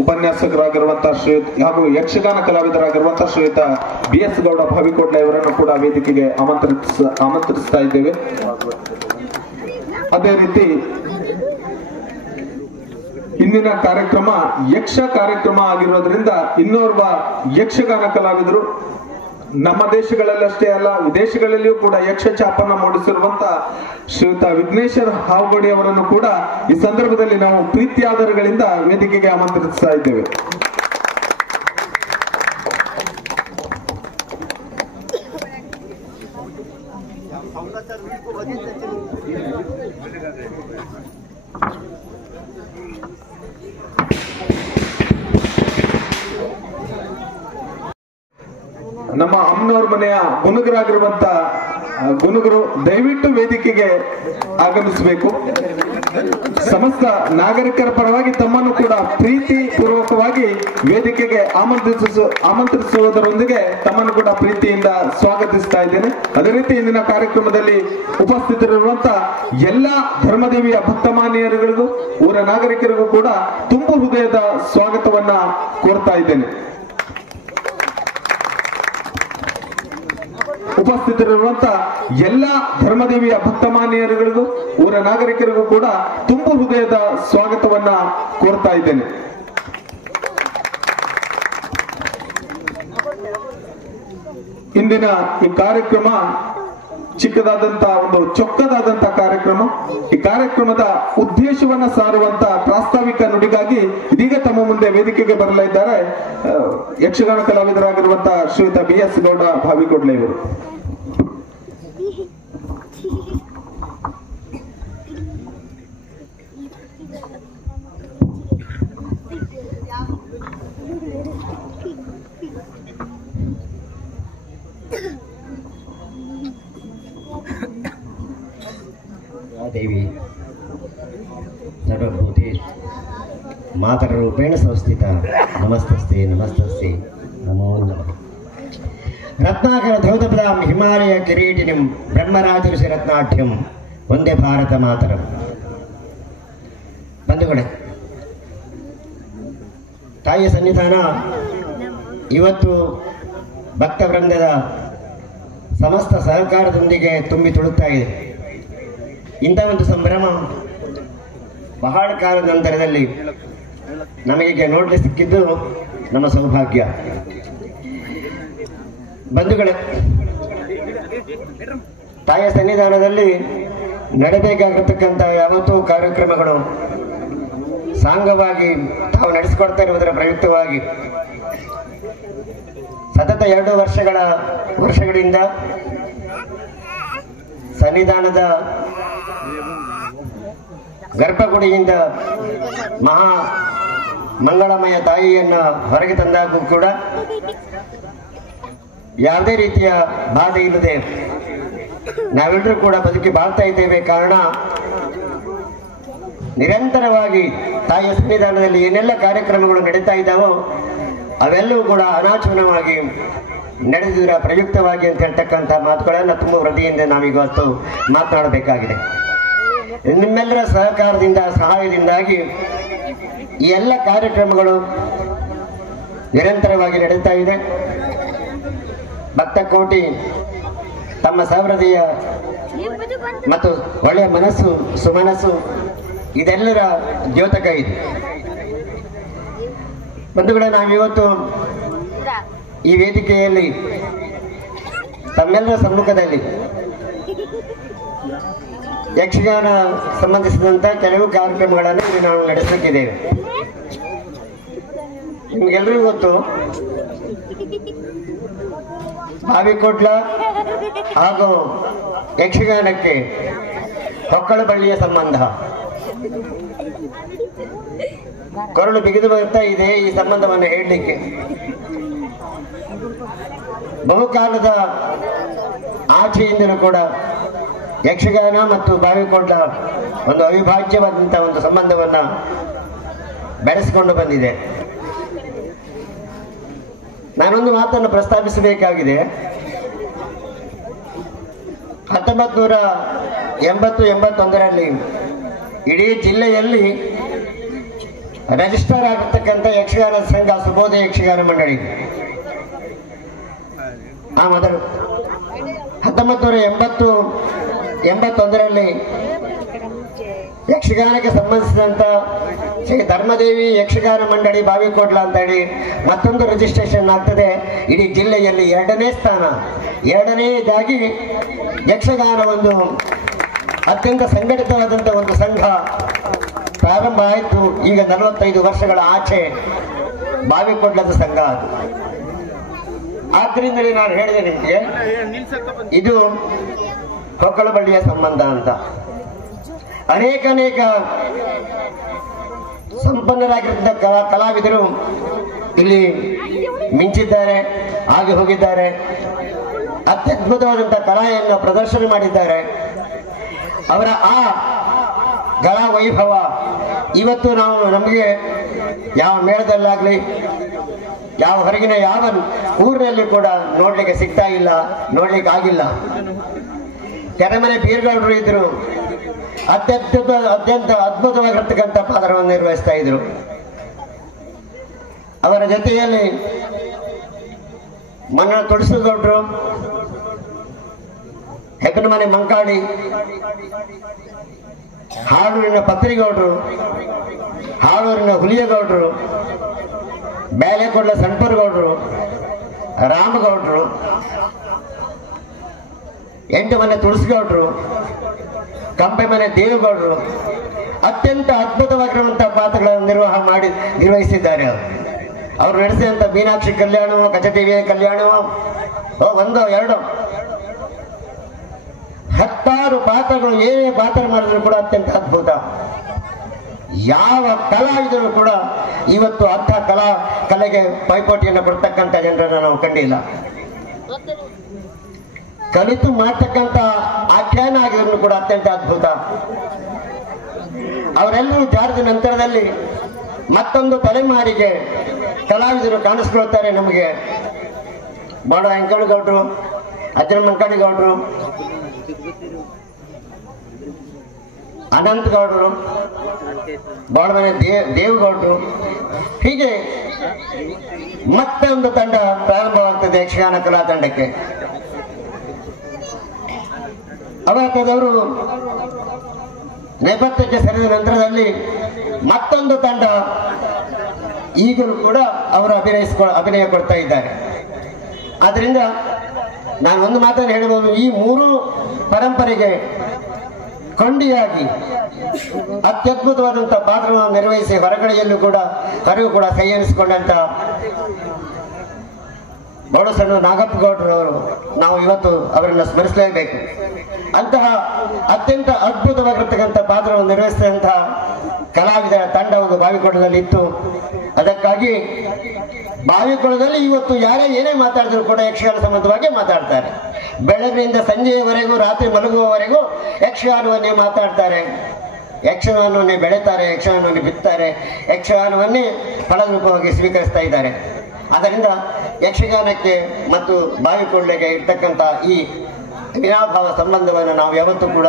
ಉಪನ್ಯಾಸಕರಾಗಿರುವಂತಹ ಶ್ರೀಯುತ ಹಾಗೂ ಯಕ್ಷಗಾನ ಕಲಾವಿದರಾಗಿರುವಂತಹ ಶ್ರೀಯುತ BS ಗೌಡ ಭಾವಿಕೋಡ್ಲೆ ಅವರನ್ನು ಕೂಡ ವೇದಿಕೆಗೆ ಆಮಂತ್ರಿಸ್ತಾ ಇದ್ದೇವೆ. ಅದೇ ರೀತಿ ಇಂದಿನ ಕಾರ್ಯಕ್ರಮ ಯಕ್ಷ ಕಾರ್ಯಕ್ರಮ ಆಗಿರೋದ್ರಿಂದ ಇನ್ನೋರ್ವ ಯಕ್ಷಗಾನ ಕಲಾವಿದರು ನಮ್ಮ ದೇಶಗಳಲ್ಲಷ್ಟೇ ಅಲ್ಲ ವಿದೇಶಗಳಲ್ಲಿಯೂ ಕೂಡ ಯಕ್ಷ ಛಾಪನ್ನ ಮೂಡಿಸಿರುವಂತ ಶ್ರೀಯುತ ವಿಘ್ನೇಶ್ವರ ಹಾವಗೋಡಿ ಅವರನ್ನು ಕೂಡ ಈ ಸಂದರ್ಭದಲ್ಲಿ ನಾವು ಪ್ರೀತಿಯಾದರಗಳಿಂದ ವೇದಿಕೆಗೆ ಆಮಂತ್ರಿಸ್ತಾ ಇದ್ದೇವೆ. ನಮ್ಮ ಅಮ್ಮನವ್ರ ಮನೆಯ ಗುನುಗರಾಗಿರುವಂತ ಗುನುಗರು ದಯವಿಟ್ಟು ವೇದಿಕೆಗೆ ಆಗಮಿಸಬೇಕು. ಸಮಸ್ತ ನಾಗರಿಕರ ಪರವಾಗಿ ತಮ್ಮನ್ನು ಕೂಡ ಪ್ರೀತಿ ಪೂರ್ವಕವಾಗಿ ವೇದಿಕೆಗೆ ಆಮಂತ್ರಿಸುವುದರೊಂದಿಗೆ ತಮ್ಮನ್ನು ಕೂಡ ಪ್ರೀತಿಯಿಂದ ಸ್ವಾಗತಿಸ್ತಾ ಇದ್ದೇನೆ. ಅದೇ ರೀತಿ ಇಂದಿನ ಕಾರ್ಯಕ್ರಮದಲ್ಲಿ ಉಪಸ್ಥಿತರಿರುವಂತ ಎಲ್ಲಾ ಧರ್ಮದೇವಿಯ ಭಕ್ತಮಾನ್ಯರುಗಳಿಗೂ ಊರ ನಾಗರಿಕರಿಗೂ ಕೂಡ ತುಂಬು ಹೃದಯದ ಸ್ವಾಗತವನ್ನ ಕೋರ್ತಾ ಇದ್ದೇನೆ. ಉಪಸ್ಥಿತರಿರುವಂತ ಎಲ್ಲಾ ಧರ್ಮದೇವಿಯ ಭಕ್ತಮಾನ್ಯರುಗಳಿಗೂ ಊರ ನಾಗರಿಕರಿಗೂ ಕೂಡ ತುಂಬು ಹೃದಯದ ಸ್ವಾಗತವನ್ನ ಕೋರ್ತಾ ಇದ್ದೇನೆ. ಇಂದಿನ ಈ ಕಾರ್ಯಕ್ರಮ ಚಿಕ್ಕದಾದಂತ ಒಂದು ಚೊಕ್ಕದಾದಂತ ಕಾರ್ಯಕ್ರಮ. ಈ ಕಾರ್ಯಕ್ರಮದ ಉದ್ದೇಶವನ್ನ ಸಾರುವಂತ ಪ್ರಾಸ್ತಾವಿಕ ನುಡಿಗಾಗಿ ಇದೀಗ ತಮ್ಮ ಮುಂದೆ ವೇದಿಕೆಗೆ ಬರಲಿದ್ದಾರೆ ಯಕ್ಷಗಾನ ಕಲಾವಿದರಾಗಿರುವಂತಹ ಶ್ರೀಯುತ BS ಗೌಡ ಭಾವಿಕೋಡ್ಲೆ ಇವರು. ದೇವಿ ಸರ್ವಭೂತೇಷು ಮಾತರೂಪೇಣ ಸಂಸ್ಥಿತ ನಮಸ್ತಸ್ತೆ ನಮಸ್ತಸ್ತೆ ನಮೋ ನಮಃ. ರತ್ನಾಕರ ಧೌತಪದಾಂ ಹಿಮಾಲಯ ಕಿರೀಟಿನಿಂ ಬ್ರಹ್ಮರಾಜಋಷಿ ರತ್ನಾಢ್ಯಂ ವಂದೇ ಭಾರತ ಮಾತರಂ. ಬಂಧುಗಳೇ, ತಾಯಿಯ ಸನ್ನಿಧಾನ ಇವತ್ತು ಭಕ್ತವೃಂದದ ಸಮಸ್ತ ಸಹಕಾರದೊಂದಿಗೆ ತುಂಬಿ ತುಳುಕ್ತಾ ಇದೆ. ಇಂಥ ಒಂದು ಸಂಭ್ರಮ ಬಹಳ ಕಾಲದ ನಂತರದಲ್ಲಿ ನಮಗೆ ನೋಡಲಿ ಸಿಕ್ಕಿದ್ದು ನಮ್ಮ ಸೌಭಾಗ್ಯ. ಬಂಧುಗಳೇ, ತಾಯಿಯ ಸನ್ನಿಧಾನದಲ್ಲಿ ನಡೆಬೇಕಾಗಿರತಕ್ಕಂಥ ಯಾವತ್ತೂ ಕಾರ್ಯಕ್ರಮಗಳು ಸಾಂಗವಾಗಿ ತಾವು ನಡೆಸಿಕೊಡ್ತಾ ಇರುವುದರ ಪ್ರಯುಕ್ತವಾಗಿ ಸತತ 2 ವರ್ಷಗಳಿಂದ ಸನ್ನಿಧಾನದ ಗರ್ಭಗುಡಿಯಿಂದ ಮಹಾ ಮಂಗಳಮಯ ತಾಯಿಯನ್ನ ಹೊರಗೆ ತಂದಾಗೂ ಕೂಡ ಯಾವುದೇ ರೀತಿಯ ಬಾಧೆ ಇಲ್ಲದೆ ನಾವೆಲ್ಲರೂ ಕೂಡ ಬದುಕಿ ಬಾಳ್ತಾ ಇದ್ದೇವೆ. ಕಾರಣ ನಿರಂತರವಾಗಿ ತಾಯಿಯ ಸನ್ನಿಧಾನದಲ್ಲಿ ಏನೆಲ್ಲ ಕಾರ್ಯಕ್ರಮಗಳು ನಡೀತಾ ಇದ್ದಾವೋ ಅವೆಲ್ಲವೂ ಕೂಡ ಅನಾಚೂನವಾಗಿ ನಡೆದಿರ ಪ್ರಯುಕ್ತವಾಗಿ ಅಂತ ಹೇಳ್ತಕ್ಕಂಥ ಮಾತುಗಳನ್ನು ತುಂಬ ಹೃದಯದಿಂದ ನಾವೀವತ್ತು ಮಾತನಾಡಬೇಕಾಗಿದೆ. ನಿಮ್ಮೆಲ್ಲರ ಸಹಕಾರದಿಂದ ಸಹಾಯದಿಂದಾಗಿ ಈ ಎಲ್ಲ ಕಾರ್ಯಕ್ರಮಗಳು ನಿರಂತರವಾಗಿ ನಡೀತಾ ಇದೆ. ಭಕ್ತ ಕೋಟಿ ತಮ್ಮ ಸಹೃದಯ ಮತ್ತು ಒಳ್ಳೆಯ ಮನಸ್ಸು ಸುಮನಸ್ಸು ಇದೆಲ್ಲರ ದ್ಯೋತಕ ಇದೆ. ಬಂಧುಗಳೇ, ನಾವಿವತ್ತು ಈ ವೇದಿಕೆಯಲ್ಲಿ ತಮ್ಮೆಲ್ಲರ ಸಮ್ಮುಖದಲ್ಲಿ ಯಕ್ಷಗಾನ ಸಂಬಂಧಿಸಿದಂಥ ಕೆಲವು ಕಾರ್ಯಕ್ರಮಗಳನ್ನು ಇಲ್ಲಿ ನಾವು ನಡೆಸಲಿಕ್ಕಿದ್ದೇವೆ. ನಿಮಗೆಲ್ಲರಿಗೂ ಗೊತ್ತು, ಭಾವಿಕೋಡ್ಲ ಹಾಗೂ ಯಕ್ಷಗಾನಕ್ಕೆ ಹೊಕ್ಕಳ ಬಳ್ಳಿಯ ಸಂಬಂಧ ಕೊರಳು ಬಿಗಿದು ಬರ್ತಾ ಇದೆ. ಈ ಸಂಬಂಧವನ್ನು ಹೇಳಲಿಕ್ಕೆ ಬಹುಕಾಲದ ಆಚೆಯಿಂದಲೂ ಕೂಡ ಯಕ್ಷಗಾನ ಮತ್ತು ಭಾವಿಕೋಡ್ಲ ಒಂದು ಅವಿಭಾಜ್ಯವಾದಂತಹ ಒಂದು ಸಂಬಂಧವನ್ನು ಬೆಳೆಸಿಕೊಂಡು ಬಂದಿದೆ. ನಾನೊಂದು ಮಾತನ್ನು ಪ್ರಸ್ತಾಪಿಸಬೇಕಾಗಿದೆ. 1980-81ರಲ್ಲಿ ಇಡೀ ಜಿಲ್ಲೆಯಲ್ಲಿ ರಿಜಿಸ್ಟರ್ ಆಗಿರ್ತಕ್ಕಂಥ ಯಕ್ಷಗಾನ ಸಂಘ ಸುಬೋಧ ಯಕ್ಷಗಾನ ಮಂಡಳಿ. ಆ ಮೊದಲು 1981ರಲ್ಲಿ ಯಕ್ಷಗಾನಕ್ಕೆ ಸಂಬಂಧಿಸಿದಂಥ ಶ್ರೀ ಧರ್ಮದೇವಿ ಯಕ್ಷಗಾನ ಮಂಡಳಿ ಬಾವಿಕೋಡ್ಲ ಅಂತ ಹೇಳಿ ಮತ್ತೊಂದು ರಿಜಿಸ್ಟ್ರೇಷನ್ ಆಗ್ತದೆ. ಇಡೀ ಜಿಲ್ಲೆಯಲ್ಲಿ 2ನೇ ಸ್ಥಾನ. 2ನೇದಾಗಿ ಯಕ್ಷಗಾನ ಒಂದು ಅತ್ಯಂತ ಸಂಘಟಿತವಾದಂಥ ಒಂದು ಸಂಘ ಪ್ರಾರಂಭ ಆಯಿತು. ಈಗ 45 ವರ್ಷಗಳ ಆಚೆ ಬಾವಿಕೋಡ್ಲದ ಸಂಘ ಅದು. ಆದ್ರಿಂದಲೇ ನಾನು ಹೇಳಿದೆ ನಿಮಗೆ, ಇದು ಕೊಕ್ಕಳಬಳ್ಳಿಯ ಸಂಬಂಧ ಅಂತ. ಅನೇಕ ಸಂಪನ್ನರಾಗಿದ್ದ ಕಲಾವಿದರು ಇಲ್ಲಿ ಮಿಂಚಿದ್ದಾರೆ, ಆಗಿ ಹೋಗಿದ್ದಾರೆ. ಅತ್ಯದ್ಭುತವಾದಂತಹ ಕಲೆಯನ್ನು ಪ್ರದರ್ಶನ ಮಾಡಿದ್ದಾರೆ. ಅವರ ಆ ಕಲಾ ವೈಭವ ಇವತ್ತು ನಮಗೆ ಯಾವ ಮೇಳದಲ್ಲಾಗ್ಲಿ, ಯಾವ ಹೊರಗಿನ ಯಾವ ಊರಿನಲ್ಲಿ ಕೂಡ ನೋಡ್ಲಿಕ್ಕೆ ಸಿಗ್ತಾ ಇಲ್ಲ, ನೋಡ್ಲಿಕ್ಕೆ ಆಗಿಲ್ಲ. ಕೆರೆಮನೆ ಬೀರ್ಗೌಡರು ಇದ್ರು, ಅತ್ಯಂತ ಅದ್ಭುತವಾಗಿರ್ತಕ್ಕಂಥ ಪಾತ್ರವನ್ನು ನಿರ್ವಹಿಸ್ತಾ ಇದ್ರು. ಅವರ ಜೊತೆಯಲ್ಲಿ ಮನ್ನ ತೊಡಿಸುಗೌಡ್ರು, ಹೆಗ್ಗನಮನೆ ಮಂಕಾಳಿ, ಹಾಡೂರಿನ ಪತ್ರಿಗೌಡ್ರು, ಹಾಡೂರಿನ ಹುಲಿಯಗೌಡ್ರು, ಬೇಲೆಕೊಡ್ಲ ಸಣ್ಪುರಗೌಡ್ರು, ರಾಮಗೌಡ್ರು, 8 ಮನೆ ತುಳಸಿಗೌಡ್ರು, ಕಂಪೆ ಮನೆ ದೇವೇಗೌಡರು ಅತ್ಯಂತ ಅದ್ಭುತವಾಗಿರುವಂತಹ ಪಾತ್ರಗಳನ್ನು ನಿರ್ವಹಿಸಿದ್ದಾರೆ. ಅವರು ನಡೆಸಿದಂಥ ಮೀನಾಕ್ಷಿ ಕಲ್ಯಾಣವೋ, ಗಜದೇವಿಯ ಕಲ್ಯಾಣವೋ, 1 2 10 ಪಾತ್ರಗಳು, ಏನೇ ಪಾತ್ರ ಮಾಡಿದ್ರು ಕೂಡ ಅತ್ಯಂತ ಅದ್ಭುತ. ಯಾವ ಕಲಾವಿದರು ಕೂಡ ಇವತ್ತು ಅಂಥ ಕಲೆಗೆ ಪೈಪೋಟಿಯನ್ನು ಕೊಡ್ತಕ್ಕಂಥ ಜನರನ್ನು ನಾವು ಕಂಡಿಲ್ಲ. ಕಲಿತು ಮಾಡ್ತಕ್ಕಂಥ ಆಖ್ಯಾನ ಆಗಿದ್ರು ಕೂಡ ಅತ್ಯಂತ ಅದ್ಭುತ. ಅವರೆಲ್ಲರೂ ಜಾರಿದ ನಂತರದಲ್ಲಿ ಮತ್ತೊಂದು ತಲೆಮಾರಿಗೆ ಕಲಾವಿದರು ಕಾಣಿಸ್ಕೊಳ್ತಾರೆ. ನಮಗೆ ಬಾಡ ಅಂಕಣಗೌಡರು, ಅಜ್ಜನ ಮಂಕಣಿಗೌಡರು, ಅನಂತಗೌಡರು, ಬಾಳಮನೆ ದೇವೇಗೌಡರು, ಹೀಗೆ ಮತ್ತೆ ಒಂದು ತಂಡ ಪ್ರಾರಂಭವಾಗ್ತದೆ ಯಕ್ಷಗಾನ ಕಲಾ ತಂಡಕ್ಕೆ. ಅವತ್ತದವರು ನೇಪಥ್ಯಕ್ಕೆ ಸರಿದ ನಂತರದಲ್ಲಿ ಮತ್ತೊಂದು ತಂಡ ಈಗಲೂ ಕೂಡ ಅವರು ಅಭಿನಯ ಕೊಡ್ತಾ ಇದ್ದಾರೆ. ಆದ್ರಿಂದ ನಾನು ಒಂದು ಮಾತನ್ನು ಹೇಳಬಹುದು, ಈ 3 ಪರಂಪರೆಗೆ ಕೊಂಡಿಯಾಗಿ ಅತ್ಯದ್ಭುತವಾದಂತಹ ಪಾತ್ರವನ್ನು ನಿರ್ವಹಿಸಿ ಹೊರಗಡೆಯಲ್ಲೂ ಕೂಡ ಕೈ ಎನಿಸಿಕೊಂಡಂತ ಬೋಡಸಣ್ಣ ನಾಗಪ್ಪಗೌಡರವರು, ನಾವು ಇವತ್ತು ಅವರನ್ನು ಸ್ಮರಿಸಲೇಬೇಕು. ಅಂತಹ ಅತ್ಯಂತ ಅದ್ಭುತವಾಗಿರ್ತಕ್ಕಂಥ ಪಾತ್ರವನ್ನು ನಿರ್ವಹಿಸಿದಂತಹ ಕಲಾವಿದರ ತಂಡ ಒಂದು ಬಾವಿಕೋಡದಲ್ಲಿ ಇತ್ತು. ಅದಕ್ಕಾಗಿ ಬಾವಿಕೋಡದಲ್ಲಿ ಇವತ್ತು ಯಾರೇ ಏನೇ ಮಾತಾಡಿದ್ರು ಕೂಡ ಯಕ್ಷಗಾನ ಸಂಬಂಧವಾಗಿ ಮಾತಾಡ್ತಾರೆ. ಬೆಳಗ್ಗಿನಿಂದ ಸಂಜೆಯವರೆಗೂ, ರಾತ್ರಿ ಮಲಗುವವರೆಗೂ ಯಕ್ಷಗಾನವನ್ನೇ ಮಾತಾಡ್ತಾರೆ, ಯಕ್ಷಗಾನವನ್ನೇ ಬೆಳೆತಾರೆ, ಯಕ್ಷಗಾನವನ್ನೇ ಬಿತ್ತಾರೆ, ಯಕ್ಷಗಾನವನ್ನೇ ಫಲರೂಪವಾಗಿ ಸ್ವೀಕರಿಸ್ತಾ ಇದ್ದಾರೆ. ಆದ್ದರಿಂದ ಯಕ್ಷಗಾನಕ್ಕೆ ಮತ್ತು ಬಾವಿಕೋಡ್ಲೆಗೆ ಇರ್ತಕ್ಕಂಥ ಈ ವಿನಾಭಾವ ಸಂಬಂಧವನ್ನು ನಾವು ಯಾವತ್ತೂ ಕೂಡ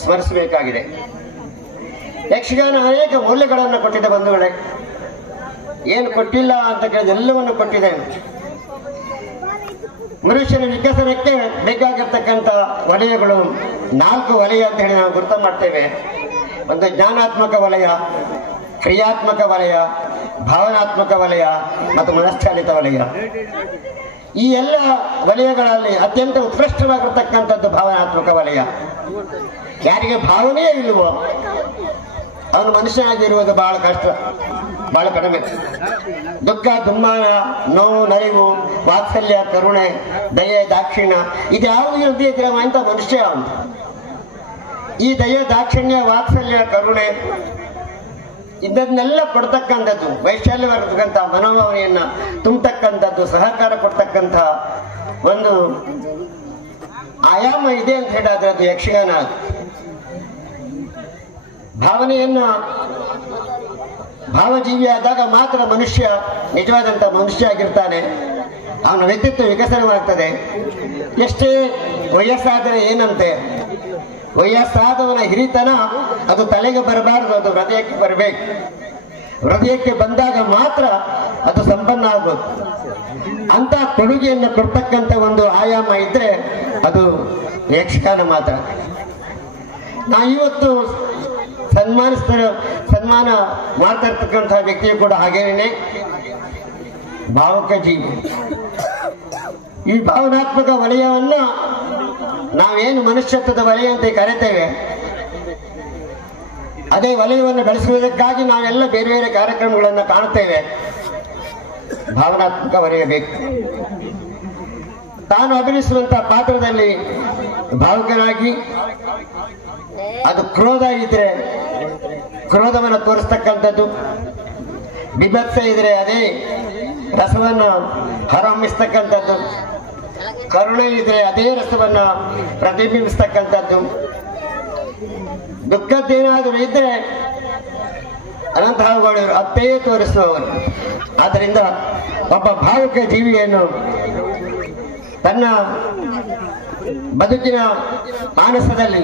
ಸ್ಮರಿಸಬೇಕಾಗಿದೆ. ಯಕ್ಷಗಾನ ಅನೇಕ ಮೌಲ್ಯಗಳನ್ನು ಕೊಟ್ಟಿದೆ ಬಂಧುಗಳೇ. ಏನು ಕೊಟ್ಟಿಲ್ಲ ಅಂತ ಕೇಳಿದ ಎಲ್ಲವನ್ನು ಕೊಟ್ಟಿದೆ. ಮನುಷ್ಯನ ವಿಕಸನಕ್ಕೆ ಬೇಕಾಗಿರ್ತಕ್ಕಂಥ ವಲಯಗಳು 4 ವಲಯ ಅಂತ ಹೇಳಿ ನಾವು ಗುರುತು ಮಾಡ್ತೇವೆ. ಒಂದು ಜ್ಞಾನಾತ್ಮಕ ವಲಯ, ಕ್ರಿಯಾತ್ಮಕ ವಲಯ, ಭಾವನಾತ್ಮಕ ವಲಯ ಮತ್ತು ಮನಶ್ಚಾಲಿತ ವಲಯ. ಈ ಎಲ್ಲ ವಲಯಗಳಲ್ಲಿ ಅತ್ಯಂತ ಉತ್ಕೃಷ್ಟವಾಗಿರ್ತಕ್ಕಂಥದ್ದು ಭಾವನಾತ್ಮಕ ವಲಯ. ಯಾರಿಗೆ ಭಾವನೆಯೇ ಇಲ್ವೋ ಅವನು ಮನುಷ್ಯನಾಗಿರುವುದು ಬಹಳ ಕಷ್ಟ, ಬಹಳ ಕಡಿಮೆ. ದುಃಖ, ದುಮ್ಮಾನ, ನೋವು, ನಲಿವು, ವಾತ್ಸಲ್ಯ, ಕರುಣೆ, ದಯೆ, ದಾಕ್ಷಿಣ್ಯ ಇದ್ಯಾವುದು ಇಲ್ಲದೆ ಇದ್ರೆ ಅಂತ ಮನುಷ್ಯ ಅವನು. ಈ ದಯೆ, ದಾಕ್ಷಿಣ್ಯ, ವಾತ್ಸಲ್ಯ, ಕರುಣೆ ಇದನ್ನೆಲ್ಲ ಕೊಡ್ತಕ್ಕಂಥದ್ದು, ವೈಶಾಲ್ಯವಾಗಿರ್ತಕ್ಕಂಥ ಮನೋಭಾವನೆಯನ್ನ ತುಂಬತಕ್ಕಂಥದ್ದು, ಸಹಕಾರ ಕೊಡ್ತಕ್ಕಂಥ ಒಂದು ಆಯಾಮ ಇದೆ ಅಂತ ಹೇಳಿದ್ರೆ ಅದು ಯಕ್ಷಗಾನ. ಭಾವನೆಯನ್ನ ಭಾವಜೀವಿಯಾದಾಗ ಮಾತ್ರ ಮನುಷ್ಯ ನಿಜವಾದಂಥ ಮನುಷ್ಯ ಆಗಿರ್ತಾನೆ. ಅವನ ವ್ಯಕ್ತಿತ್ವ ವಿಕಸನವಾಗ್ತದೆ. ಎಷ್ಟೇ ವಯಸ್ಸಾದರೆ ಏನಂತೆ, ವಯಸ್ಸಾದವನ ಹಿರಿತನ ಅದು ತಲೆಗೆ ಬರಬಾರದು, ಅದು ಹೃದಯಕ್ಕೆ ಬರಬೇಕು. ಹೃದಯಕ್ಕೆ ಬಂದಾಗ ಮಾತ್ರ ಅದು ಸಂಪನ್ನ ಆಗ್ಬೋದು. ಅಂತ ಕೊಡುಗೆಯನ್ನು ಕೊಡ್ತಕ್ಕಂಥ ಒಂದು ಆಯಾಮ ಇದ್ರೆ ಅದು ಯಕ್ಷಗಾನ ಮಾತ್ರ. ನಾ ಇವತ್ತು ಸನ್ಮಾನ ಮಾಡ್ತಾ ಇರ್ತಕ್ಕಂಥ ವ್ಯಕ್ತಿಯು ಕೂಡ ಹಾಗೇನೆ ಭಾವುಕ ಜೀವಿ. ಈ ಭಾವನಾತ್ಮಕ ವಲಯವನ್ನ ನಾವೇನು ಮನುಷ್ಯತ್ವದ ವಲಯ ಅಂತ ಕರೆತೇವೆ, ಅದೇ ವಲಯವನ್ನು ಬೆಳೆಸುವುದಕ್ಕಾಗಿ ನಾವೆಲ್ಲ ಬೇರೆ ಬೇರೆ ಕಾರ್ಯಕ್ರಮಗಳನ್ನು ಕಾಣುತ್ತೇವೆ. ಭಾವನಾತ್ಮಕ ವಲಯ ಬೇಕು. ತಾನು ಅಭಿನಯಿಸುವಂತಹ ಪಾತ್ರದಲ್ಲಿ ಭಾವುಕನಾಗಿ, ಅದು ಕ್ರೋಧ ಇದ್ರೆ ಕ್ರೋಧವನ್ನು ತೋರಿಸ್ತಕ್ಕಂಥದ್ದು, ಬಿಭತ್ಸ ಇದ್ರೆ ಅದೇ ರಸವನ್ನು ಹೊರಹೊಮ್ಮಿಸ್ತಕ್ಕಂಥದ್ದು, ಕರುಣೆ ಇದ್ರೆ ಅದೇ ರಸವನ್ನು ಪ್ರತಿಬಿಂಬಿಸ್ತಕ್ಕಂಥದ್ದು, ದುಃಖದ್ದೇನಾದರೂ ಇದ್ರೆ ಅನಂತಹಗಳು ಅತ್ತೇ ತೋರಿಸುವವರು. ಆದ್ದರಿಂದ ಒಬ್ಬ ಭಾವುಕ ಜೀವಿಯನ್ನು ತನ್ನ ಬದುಕಿನ ಮಾನಸದಲ್ಲಿ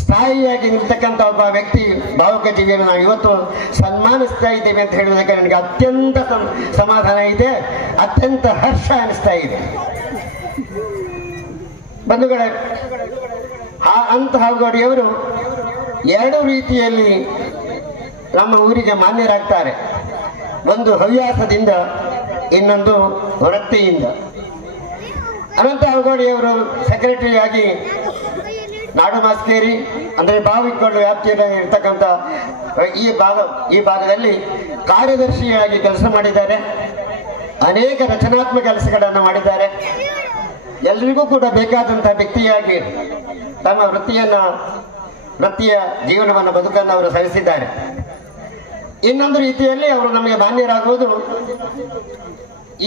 ಸ್ಥಾಯಿಯಾಗಿ ನಿಲ್ತಕ್ಕಂಥ ಒಬ್ಬ ವ್ಯಕ್ತಿ ಭಾವುಕ ಜೀವಿಯನ್ನು ನಾವು ಇವತ್ತು ಸನ್ಮಾನಿಸ್ತಾ ಇದ್ದೇವೆ ಅಂತ ಹೇಳುವುದಕ್ಕೆ ನನಗೆ ಅತ್ಯಂತ ಸಮಾಧಾನ ಇದೆ, ಅತ್ಯಂತ ಹರ್ಷ ಅನಿಸ್ತಾ ಇದೆ. ಬಂಧುಗಳೇ, ಅಂತಹಗೌಡಿಯವರು ಎರಡು ರೀತಿಯಲ್ಲಿ ನಮ್ಮ ಊರಿಗೆ ಮಾನ್ಯರಾಗ್ತಾರೆ. ಒಂದು ಹವ್ಯಾಸದಿಂದ, ಇನ್ನೊಂದು ವೃತ್ತಿಯಿಂದ. ಅನಂತ ಅವಗೋಡಿಯವರು ಸೆಕ್ರೆಟರಿಯಾಗಿ ನಾಡು ಮಾಸ್ಕೇರಿ ಅಂದರೆ ಬಾವಿಕೊಂಡು ವ್ಯಾಪ್ತಿಯಲ್ಲಿ ಇರ್ತಕ್ಕಂಥ ಈ ಭಾಗದಲ್ಲಿ ಕಾರ್ಯದರ್ಶಿಯಾಗಿ ಕೆಲಸ ಮಾಡಿದ್ದಾರೆ. ಅನೇಕ ರಚನಾತ್ಮಕ ಕೆಲಸಗಳನ್ನು ಮಾಡಿದ್ದಾರೆ. ಎಲ್ರಿಗೂ ಕೂಡ ಬೇಕಾದಂತಹ ವ್ಯಕ್ತಿಯಾಗಿ ತಮ್ಮ ವೃತ್ತಿಯ ಜೀವನವನ್ನು ಬದುಕನ್ನು ಅವರು ಸಲ್ಲಿಸಿದ್ದಾರೆ. ಇನ್ನೊಂದು ರೀತಿಯಲ್ಲಿ ಅವರು ನಮಗೆ ಮಾನ್ಯರಾಗುವುದು,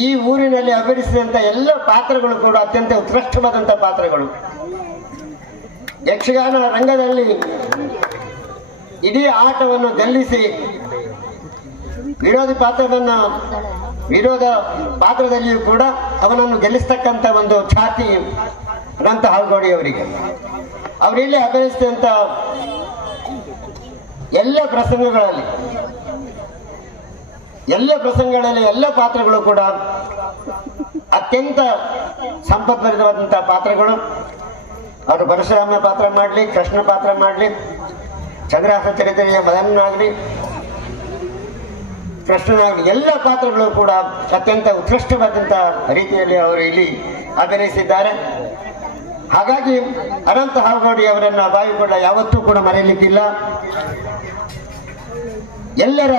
ಈ ಊರಿನಲ್ಲಿ ಅಭಿನಯಿಸಿದಂಥ ಎಲ್ಲ ಪಾತ್ರಗಳು ಕೂಡ ಅತ್ಯಂತ ಉತ್ಕೃಷ್ಟವಾದಂಥ ಪಾತ್ರಗಳು. ಯಕ್ಷಗಾನ ರಂಗದಲ್ಲಿ ಇಡೀ ಆಟವನ್ನು ಗೆಲ್ಲಿಸಿ ವಿರೋಧ ಪಾತ್ರದಲ್ಲಿಯೂ ಕೂಡ ಅವನನ್ನು ಗೆಲ್ಲಿಸ್ತಕ್ಕಂಥ ಒಂದು ಛಾತಿ ಅನಂತ ಹಾಲ್ಗೋಡಿಯವರಿಗೆ. ಅವರಿಲ್ಲಿ ಅಭಿನಯಿಸಿದಂಥ ಎಲ್ಲ ಪ್ರಸಂಗಗಳಲ್ಲಿ ಎಲ್ಲ ಪಾತ್ರಗಳು ಕೂಡ ಅತ್ಯಂತ ಸಂಪದ್ಭರಿತವಾದಂತಹ ಪಾತ್ರಗಳು. ಅವರು ಪರಶುರಾಮನ ಪಾತ್ರ ಮಾಡಲಿ, ಕೃಷ್ಣ ಪಾತ್ರ ಮಾಡಲಿ, ಚಂದ್ರಹಾಸ ಚರಿತ್ರೆಯ ಮದನಾಗಲಿ, ಕೃಷ್ಣನಾಗಲಿ, ಎಲ್ಲ ಪಾತ್ರಗಳು ಕೂಡ ಅತ್ಯಂತ ಉತ್ಕೃಷ್ಟವಾದಂತಹ ರೀತಿಯಲ್ಲಿ ಅವರು ಇಲ್ಲಿ ಅಭಿನಯಿಸಿದ್ದಾರೆ. ಹಾಗಾಗಿ ಅನಂತ ಹಾಲ್ಗೋಡಿ ಅವರನ್ನ ಬಾವಿಕೊಂಡ ಯಾವತ್ತೂ ಕೂಡ ಮರೆಯಲಿಕ್ಕಿಲ್ಲ. ಎಲ್ಲರ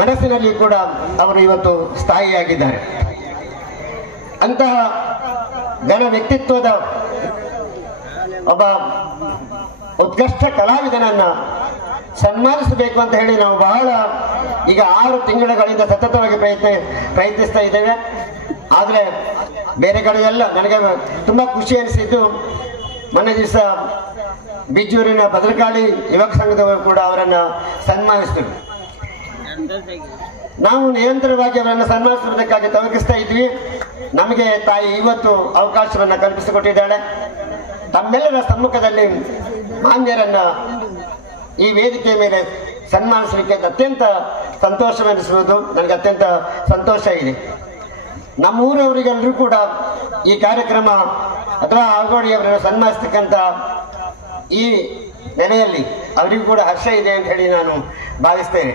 ಮನಸ್ಸಿನಲ್ಲಿ ಕೂಡ ಅವರು ಇವತ್ತು ಸ್ಥಾಯಿಯಾಗಿದ್ದಾರೆ. ಅಂತಹ ಘನ ವ್ಯಕ್ತಿತ್ವದ ಒಬ್ಬ ಉತ್ಕೃಷ್ಟ ಕಲಾವಿದನನ್ನ ಸನ್ಮಾನಿಸಬೇಕು ಅಂತ ಹೇಳಿ ನಾವು ಈಗ 6 ತಿಂಗಳುಗಳಿಂದ ಸತತವಾಗಿ ಪ್ರಯತ್ನಿಸ್ತಾ ಇದ್ದೇವೆ. ಆದರೆ ಬೇರೆ ಕಡೆಯೆಲ್ಲ ನನಗೆ ತುಂಬಾ ಖುಷಿ ಅನಿಸಿದ್ದು, ಮೊನ್ನೆ ದಿವಸ ಬಿಜ್ಜೂರಿನ ಭದ್ರಕಾಳಿ ಯುವಕ ಸಂಘದವರು ಕೂಡ ಅವರನ್ನು ಸನ್ಮಾನಿಸಿದರು. ನಾವು ನಿರಂತರವಾಗಿ ಅವರನ್ನು ಸನ್ಮಾನಿಸುವುದಕ್ಕಾಗಿ ತವಕಿಸ್ತಾ ಇದ್ವಿ. ನಮಗೆ ತಾಯಿ ಇವತ್ತು ಅವಕಾಶವನ್ನು ಕಲ್ಪಿಸಿಕೊಟ್ಟಿದ್ದಾಳೆ. ತಮ್ಮೆಲ್ಲರ ಸಮ್ಮುಖದಲ್ಲಿ ಮಾನ್ಯರನ್ನ ಈ ವೇದಿಕೆಯ ಮೇಲೆ ಸನ್ಮಾನಿಸಲಿಕ್ಕೆ ಅತ್ಯಂತ ಸಂತೋಷವೆನಿಸುವುದು ನನಗೆ ಅತ್ಯಂತ ಸಂತೋಷ ಇದೆ. ನಮ್ಮೂರವರಿಗೆಲ್ಲರೂ ಕೂಡ ಈ ಕಾರ್ಯಕ್ರಮ ಅಥವಾ ಹಾಲ್ಗೋಡಿಯವರನ್ನು ಸನ್ಮಾನಿಸ್ತಕ್ಕಂಥ ಈ ನೆನೆಯಲ್ಲಿ ಅವರಿಗೂ ಕೂಡ ಹರ್ಷ ಇದೆ ಅಂತ ಹೇಳಿ ನಾನು ಭಾವಿಸ್ತೇನೆ.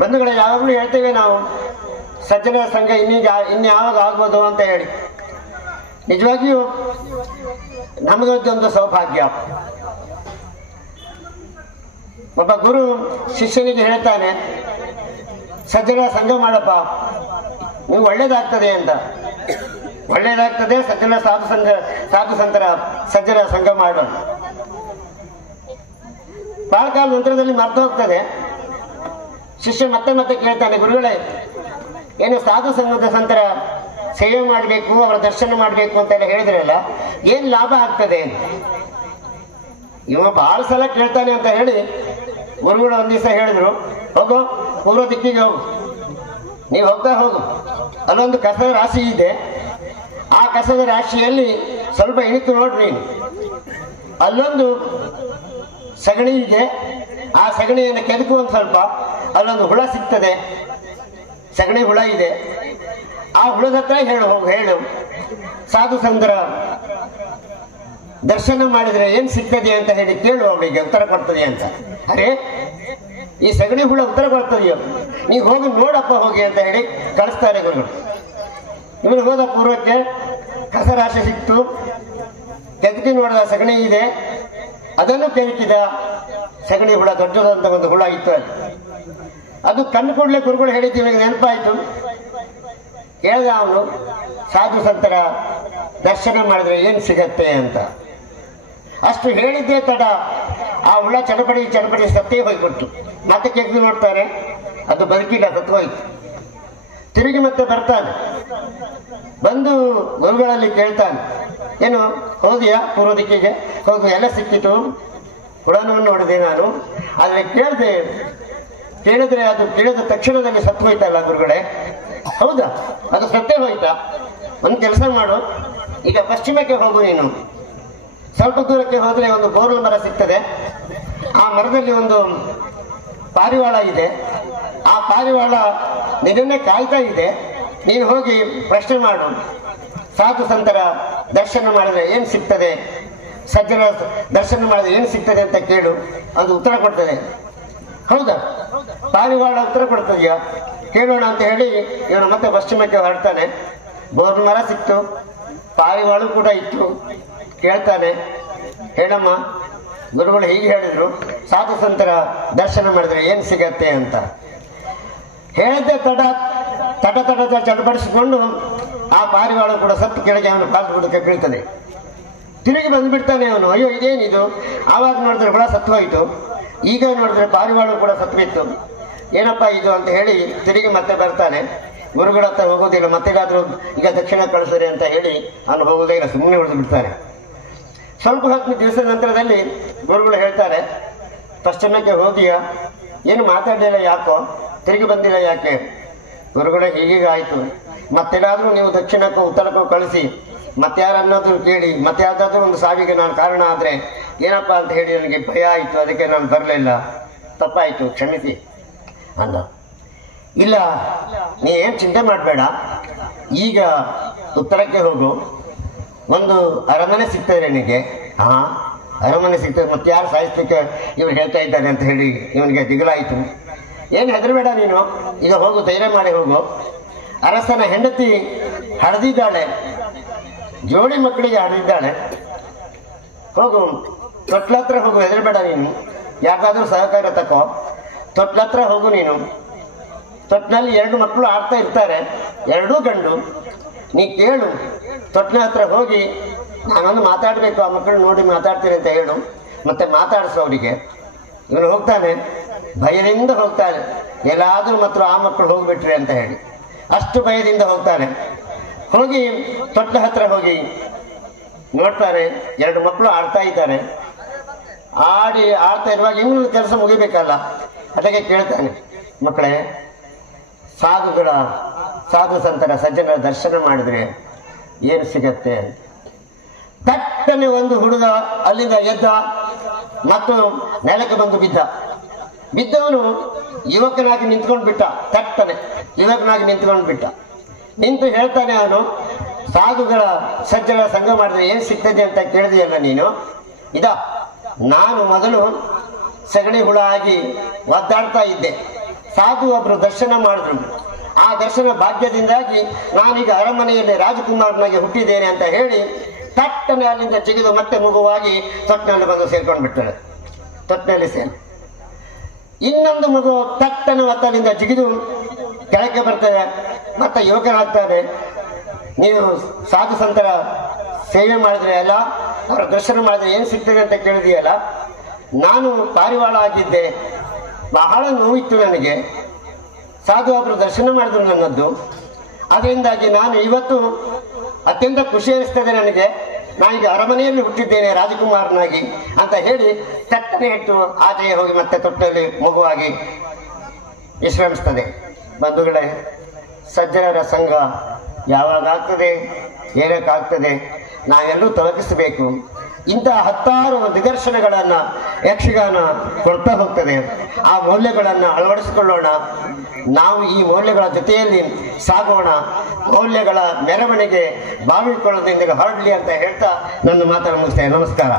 ಬಂಧುಗಳೇ, ಯಾವಾಗಲೂ ಹೇಳ್ತೇವೆ ನಾವು ಸಜ್ಜನರ ಸಂಘ ಇನ್ಯಾವಾಗ ಆಗ್ಬೋದು ಅಂತ ಹೇಳಿ. ನಿಜವಾಗಿಯೂ ನಮಗೊಂದು ಸೌಭಾಗ್ಯ. ಒಬ್ಬ ಗುರು ಶಿಷ್ಯನಿಗೆ ಹೇಳ್ತಾನೆ, ಸಜ್ಜನರ ಸಂಘ ಮಾಡಪ್ಪ, ನೀವು ಒಳ್ಳೇದಾಗ್ತದೆ ಅಂತ. ಒಳ್ಳೇದಾಗ್ತದೆ, ಸಾಧು ಸಂತರ ಸಜ್ಜನರ ಸಂಘ ಮಾಡೋಣ. ಬಹಳ ಕಾಲ ನಂತರದಲ್ಲಿ ಮರ್ತು ಹೋಗ್ತದೆ. ಶಿಷ್ಯ ಮತ್ತೆ ಕೇಳ್ತಾನೆ, ಗುರುಗಳೇ, ಏನು ಸಾಧು ಸಂತರ ಸೇವೆ ಮಾಡಬೇಕು, ಅವರ ದರ್ಶನ ಮಾಡಬೇಕು ಅಂತೆಲ್ಲ ಹೇಳಿದ್ರಲ್ಲ, ಏನ್ ಲಾಭ ಆಗ್ತದೆ? ಇವ ಬಹಳ ಸಲ ಕೇಳ್ತಾನೆ ಅಂತ ಹೇಳಿ ಗುರುಗಳು ಒಂದ್ ದಿವಸ ಹೇಳಿದ್ರು, ಹೋಗು ಪೂರ್ವ ದಿಕ್ಕಿಗೆ ಹೋಗು, ನೀವು ಹೋಗ್ತಾ ಹೋಗು, ಅಲ್ಲೊಂದು ಕಸದ ರಾಶಿ ಇದೆ, ಆ ಕಸದ ರಾಶಿಯಲ್ಲಿ ಸ್ವಲ್ಪ ಇಳಿತು ನೋಡ್ರಿ, ಅಲ್ಲೊಂದು ಸಗಣಿ ಇದೆ, ಆ ಸಗಣಿಯನ್ನು ಕೆದಕು ಒಂದು ಸ್ವಲ್ಪ, ಅಲ್ಲೊಂದು ಹುಳ ಸಿಗ್ತದೆ, ಸಗಣಿ ಹುಳ ಇದೆ. ಆ ಹುಳದ ಹತ್ರ ಹೇಳು ಸಾಧು ಸಂತರ ದರ್ಶನ ಮಾಡಿದ್ರೆ ಏನ್ ಸಿಗ್ತದೆ ಅಂತ ಹೇಳಿ ಕೇಳು, ಅವಳಿಗೆ ಉತ್ತರ ಕೊಡ್ತದೆ ಅಂತ. ಅರೆ, ಈ ಸಗಣಿ ಹುಳ ಉತ್ತರ ಕೊಡ್ತದೆಯೋ, ನೀವು ಹೋಗಿ ನೋಡಪ್ಪ ಹೋಗಿ ಅಂತ ಹೇಳಿ ಕಳಿಸ್ತಾರೆ ಗುರುಗಳು. ಇವನು ಹೋದ ಪೂರ್ವಕ್ಕೆ ಕಸರಾಶಿ ಸಿಕ್ತು, ಕೆದಕಿ ನೋಡಿದ ಸಗಣಿ ಇದೆ, ಅದನ್ನು ಕೆದಕಿದ. ಸಗಣಿ ಹುಳ ದೊಡ್ಡದಂತ ಒಂದು ಹುಳ ಇತ್ತು. ಅದು ಕಣ್ಣು ಕೂಡಲೇ ಗುರುಗಳು ಹೇಳಿದ್ದೀವಿ, ನೆನಪಾಯ್ತು. ಕೇಳಿದ ಅವನು, ಸಾಧು ಸಂತರ ದರ್ಶನ ಮಾಡಿದ್ರೆ ಏನ್ ಸಿಗತ್ತೆ ಅಂತ. ಅಷ್ಟು ಹೇಳಿದ್ದೇ ತಡ ಆ ಹುಳ ಚಡಪಡಿ ಸತ್ತೇ ಹೋಗ್ಬಿಟ್ಟು. ಮತ್ತೆ ಕೆದ್ದು ನೋಡ್ತಾರೆ, ಅದು ಬದುಕಿಲ್ಲ, ಸತ್ತು ಹೋಯ್ತು. ತಿರುಗಿ ಮತ್ತೆ ಬರ್ತಾನೆ, ಬಂದು ಗುರುಗಳಲ್ಲಿ ಕೇಳ್ತಾನೆ, ಏನು ಹೋದಿಯಾ ಪೂರ್ವ ದಿಕ್ಕಿಗೆ? ಹೋಗು, ಎಲ್ಲ ಸಿಕ್ಕಿತು, ಹುಳನೂ ನೋಡಿದೆ ನಾನು. ಆದರೆ ಕೇಳಿದ್ರೆ ಅದು ಕೇಳಿದ ತಕ್ಷಣದಲ್ಲಿ ಸತ್ತು ಹೋಯ್ತಲ್ಲ ಗುರುಗಳೇ. ಹೌದಾ, ಅದು ಸತ್ತೇ ಹೋಯ್ತಾ? ಒಂದು ಕೆಲಸ ಮಾಡು, ಈಗ ಪಶ್ಚಿಮಕ್ಕೆ ಹೋಗು ನೀನು. ಸ್ವಲ್ಪ ದೂರಕ್ಕೆ ಹೋದ್ರೆ ಒಂದು ಬೋರ್ಲ ಮರ ಸಿಗ್ತದೆ. ಆ ಮರದಲ್ಲಿ ಒಂದು ಪಾರಿವಾಳ ಇದೆ. ಆ ಪಾರಿವಾಳ ನಿನ್ನೆ ಕಾಯ್ತಾ ಇದೆ. ನೀನು ಹೋಗಿ ಪ್ರಶ್ನೆ ಮಾಡು, ಸಾಧು ಸಂತರ ದರ್ಶನ ಮಾಡಿದ್ರೆ ಏನ್ ಸಿಗ್ತದೆ, ಸಜ್ಜನ ದರ್ಶನ ಮಾಡಿದ್ರೆ ಏನ್ ಸಿಗ್ತದೆ ಅಂತ ಕೇಳು, ಅದು ಉತ್ತರ ಕೊಡ್ತದೆ. ಹೌದಾ, ಪಾರಿವಾಳ ಉತ್ತರ ಕೊಡ್ತದೆಯಾ? ಕೇಳೋಣ ಅಂತ ಹೇಳಿ ಇವನು ಮತ್ತೆ ಪಶ್ಚಿಮಕ್ಕೆ ಹೊರಡ್ತಾನೆ. ಬೋರ್ಲ ಮರ ಸಿಕ್ತು, ಪಾರಿವಾಳು ಕೂಡ ಇತ್ತು. ಕೇಳ್ತಾನೆ, ಹೇಳಮ್ಮ, ಗುರುಗಳು ಹೀಗೆ ಹೇಳಿದ್ರು, ಸಾಧು ಸಂತರ ದರ್ಶನ ಮಾಡಿದ್ರೆ ಏನ್ ಸಿಗತ್ತೆ ಅಂತ. ಹೇಳಿದ್ದೆ ತಟ ಚಡಪಡಿಸಿಕೊಂಡು ಆ ಪಾರಿವಾಳ ಕೂಡ ಸತ್ತು ಕೆಳಗೆ ಅವನು ಪಾಲ್ತು ಬುಡಕ್ಕೆ ಬೀಳ್ತದೆ. ತಿರುಗಿ ಬಂದ್ಬಿಡ್ತಾನೆ ಅವನು, ಅಯ್ಯೋ ಇದೇನಿದು, ಆವಾಗ ನೋಡಿದ್ರೆ ಹುಳ ಸತ್ತು ಹೋಯಿತು, ಈಗ ನೋಡಿದ್ರೆ ಪಾರಿವಾಳ ಕೂಡ ಸತ್ತು ಬಿತ್ತು, ಏನಪ್ಪ ಇದು ಅಂತ ಹೇಳಿ ತಿರುಗಿ ಮತ್ತೆ ಬರ್ತಾನೆ. ಗುರುಗಳ ಹತ್ರ ಹೋಗೋದಿಲ್ಲ, ಮತ್ತೆಲ್ಲಾದ್ರೂ ಈಗ ದಕ್ಷಿಣ ಕಳಿಸ್ತಾರೆ ಅಂತ ಹೇಳಿ ಅವನು ಹೋಗೋದೇ ಇಲ್ಲ, ಸುಮ್ಮನೆ ಉಳಿದು ಬಿಡ್ತಾನೆ. ಸ್ವಲ್ಪ ಹೊತ್ತು ದಿವಸದ ನಂತರದಲ್ಲಿ ಗುರುಗಳು ಹೇಳ್ತಾರೆ, ಪಶ್ಚಿಮಕ್ಕೆ ಹೋದಿಯಾ, ಏನು ಮಾತಾಡಲಿಲ್ಲ, ಯಾಕೋ ತಿರುಗಿ ಬಂದಿಲ್ಲ ಯಾಕೆ? ಗುರುಗಳೇ ಹೀಗೀಗ ಆಯ್ತು, ಮತ್ತೆಲ್ಲಾದ್ರೂ ನೀವು ದಕ್ಷಿಣಕ್ಕೂ ಉತ್ತರಕ್ಕೂ ಕಳಿಸಿ ಮತ್ತೆ ಯಾರನ್ನಾದ್ರೂ ಕೇಳಿ ಮತ್ತೆ ಯಾವ್ದಾದ್ರೂ ಒಂದು ಸಾವಿಗೆ ನಾನು ಕಾರಣ ಆದ್ರೆ ಏನಪ್ಪಾ ಅಂತ ಹೇಳಿ ನನಗೆ ಭಯ ಆಯಿತು, ಅದಕ್ಕೆ ನಾನು ಬರಲಿಲ್ಲ, ತಪ್ಪಾಯಿತು, ಕ್ಷಮಿಸಿ ಅಂದ. ಇಲ್ಲ, ನೀ ಏನು ಚಿಂತೆ ಮಾಡಬೇಡ, ಈಗ ಉತ್ತರಕ್ಕೆ ಹೋಗು, ಒಂದು ಅರಮನೆ ಸಿಗ್ತದೆ ನಿನಗೆ. ಹಾ, ಅರಮನೆ ಸಿಗ್ತದೆ, ಮತ್ತೆ ಯಾರು ಸಾಯಿಸ್ಲಿಕ್ಕೆ ಇವ್ರು ಹೇಳ್ತಾ ಇದ್ದಾರೆ ಅಂತ ಹೇಳಿ ಇವನಿಗೆ ದಿಗಲಾಯಿತು. ಏನು ಹೆದರಬೇಡ ನೀನು, ಈಗ ಹೋಗು, ಧೈರ್ಯ ಮಾಡಿ ಹೋಗು. ಅರಸನ ಹೆಂಡತಿ ಹಡೆದಿದ್ದಾಳೆ, ಜೋಡಿ ಮಕ್ಕಳಿಗೆ ಹಡೆದಿದ್ದಾಳೆ, ಹೋಗು, ತೊಟ್ಲ ಹತ್ರ ಹೋಗು, ಹೆದರಬೇಡ ನೀನು, ಯಾಕಾದ್ರೂ ಸಹಕಾರ ತಕೋ, ತೊಟ್ಲ ಹತ್ರ ಹೋಗು ನೀನು. ತೊಟ್ನಲ್ಲಿ 2 ಮಕ್ಕಳು ಆಡ್ತಾ ಇರ್ತಾರೆ, 2 ಗಂಡು. ನೀ ಕೇಳು, ತೊಟ್ಲ ಹತ್ರ ಹೋಗಿ ನಾನೊಂದು ಮಾತಾಡಬೇಕು, ಆ ಮಕ್ಕಳು ನೋಡಿ ಮಾತಾಡ್ತೀರಿ ಅಂತ ಹೇಳು, ಮತ್ತೆ ಮಾತಾಡಿಸು ಅವರಿಗೆ. ಇವನು ಹೋಗ್ತಾನೆ, ಭಯದಿಂದ ಹೋಗ್ತಾನೆ, ಎಲ್ಲಾದ್ರೂ ಮಾತ್ರ ಆ ಮಕ್ಕಳು ಹೋಗ್ಬಿಟ್ರಿ ಅಂತ ಹೇಳಿ ಅಷ್ಟು ಭಯದಿಂದ ಹೋಗ್ತಾನೆ. ಹೋಗಿ ತೊಟ್ಲ ಹತ್ರ ಹೋಗಿ ನೋಡ್ತಾರೆ, 2 ಮಕ್ಕಳು ಆಡ್ತಾ ಇದ್ದಾರೆ. ಆಡ್ತಾ ಇರುವಾಗ ಇನ್ನೂ ಕೆಲಸ ಮುಗಿಬೇಕಲ್ಲ, ಅದಕ್ಕೆ ಕೇಳ್ತಾನೆ, ಮಕ್ಕಳೇ, ಸಾಧು ಸಂತರ ಸಜ್ಜನರ ದರ್ಶನ ಮಾಡಿದ್ರೆ ಏನು ಸಿಗತ್ತೆ? ತಟ್ಟನೆ ಒಂದು ಹುಡುಗ ಅಲ್ಲಿಂದ ಎದ್ದ ಮತ್ತು ನೆಲಕ್ಕೆ ಬಂದು ಬಿದ್ದವನು ಯುವಕನಾಗಿ ನಿಂತ್ಕೊಂಡು ಬಿಟ್ಟ. ತಟ್ಟನೆ ಯುವಕನಾಗಿ ನಿಂತ್ಕೊಂಡು ಬಿಟ್ಟ. ನಿಂತು ಹೇಳ್ತಾನೆ ಅವನು, ಸಾಧುಗಳ ಸಜ್ಜನರ ಸಂಘ ಮಾಡಿದ್ರೆ ಏನು ಸಿಗ್ತದೆ ಅಂತ ಕೇಳಿದೆಯಲ್ಲ ನೀನು. ನಾನು ಮೊದಲು ಸಗಣಿ ಹುಳ ಆಗಿ ಒದ್ದಾಡ್ತಾ ಇದ್ದೆ, ಸಾಧು ಒಬ್ರು ದರ್ಶನ ಮಾಡಿದ್ರು, ಆ ದರ್ಶನ ಭಾಗ್ಯದಿಂದಾಗಿ ನಾನೀಗ ಅರಮನೆಯಲ್ಲಿ ರಾಜಕುಮಾರನಾಗಿ ಹುಟ್ಟಿದ್ದೇನೆ ಅಂತ ಹೇಳಿ ತಟ್ಟನೆ ಅಲ್ಲಿಂದ ಜಿಗಿದು ಮತ್ತೆ ಮಗುವಾಗಿ ತೊಟ್ಟಿನಲ್ಲಿ ಬಂದು ಸೇರ್ಕೊಂಡು ಬಿಡ್ತಾಳೆ. ತೊಟ್ಟಿನಲ್ಲಿ ಇನ್ನೊಂದು ಮಗು ತಟ್ಟನೆ ಅಲ್ಲಿಂದ ಜಿಗಿದು ಕೆಳಕ್ಕೆ ಬರ್ತದೆ, ಮತ್ತೆ ಯುವಕನಾಗ್ತಾನೆ. ನೀವು ಸಾಧು ಸಂತರ ಸೇವೆ ಮಾಡಿದ್ರೆ ಅಲ್ಲ, ಅವರ ದರ್ಶನ ಮಾಡಿದ್ರೆ ಏನು ಸಿಗ್ತದೆ ಅಂತ ಕೇಳಿದೆಯಲ್ಲ, ನಾನು ಪಾರಿವಾಳ ಆಗಿದ್ದೆ, ಬಹಳ ನೋವಿತ್ತು ನನಗೆ, ಸಾಧು ಒಬ್ಬರು ದರ್ಶನ ಮಾಡಿದ್ರು ನನ್ನದ್ದು, ಅದರಿಂದಾಗಿ ನಾನು ಇವತ್ತು ಅತ್ಯಂತ ಖುಷಿ ಅನಿಸ್ತದೆ ನನಗೆ, ನಾನೀಗ ಅರಮನೆಯಲ್ಲಿ ಹುಟ್ಟಿದ್ದೇನೆ ರಾಜಕುಮಾರನಾಗಿ ಅಂತ ಹೇಳಿ ತಟ್ಟನೆ ಇಟ್ಟು ಆಚೆಗೆ ಹೋಗಿ ಮತ್ತೆ ತೊಟ್ಟಲ್ಲಿ ಮಗುವಾಗಿ ವಿಶ್ರಮಿಸ್ತದೆ. ಬಂಧುಗಳೇ, ಸಜ್ಜನರ ಸಂಘ ಯಾವಾಗ ಆಗ್ತದೆ, ಏನಕ್ಕಾಗ್ತದೆ, ನಾವೆಲ್ಲರೂ ತೊಲಗಿಸಬೇಕು. ಇಂತಹ ಹತ್ತಾರು ನಿದರ್ಶನಗಳನ್ನು ಯಕ್ಷಗಾನ ಕೊಡ್ತಾ ಹೋಗ್ತದೆ. ಆ ಮೌಲ್ಯಗಳನ್ನು ಅಳವಡಿಸಿಕೊಳ್ಳೋಣ. ನಾವು ಈ ಮೌಲ್ಯಗಳ ಜೊತೆಯಲ್ಲಿ ಸಾಗೋಣ. ಮೌಲ್ಯಗಳ ಮೆರವಣಿಗೆ ಬಾವಿಕೊಳ್ಳೋದ್ರಿಂದ ಹೊರಡಲಿ ಅಂತ ಹೇಳ್ತಾ ನನ್ನ ಮಾತನ್ನು ಮುಗಿಸ್ತೇನೆ. ನಮಸ್ಕಾರ.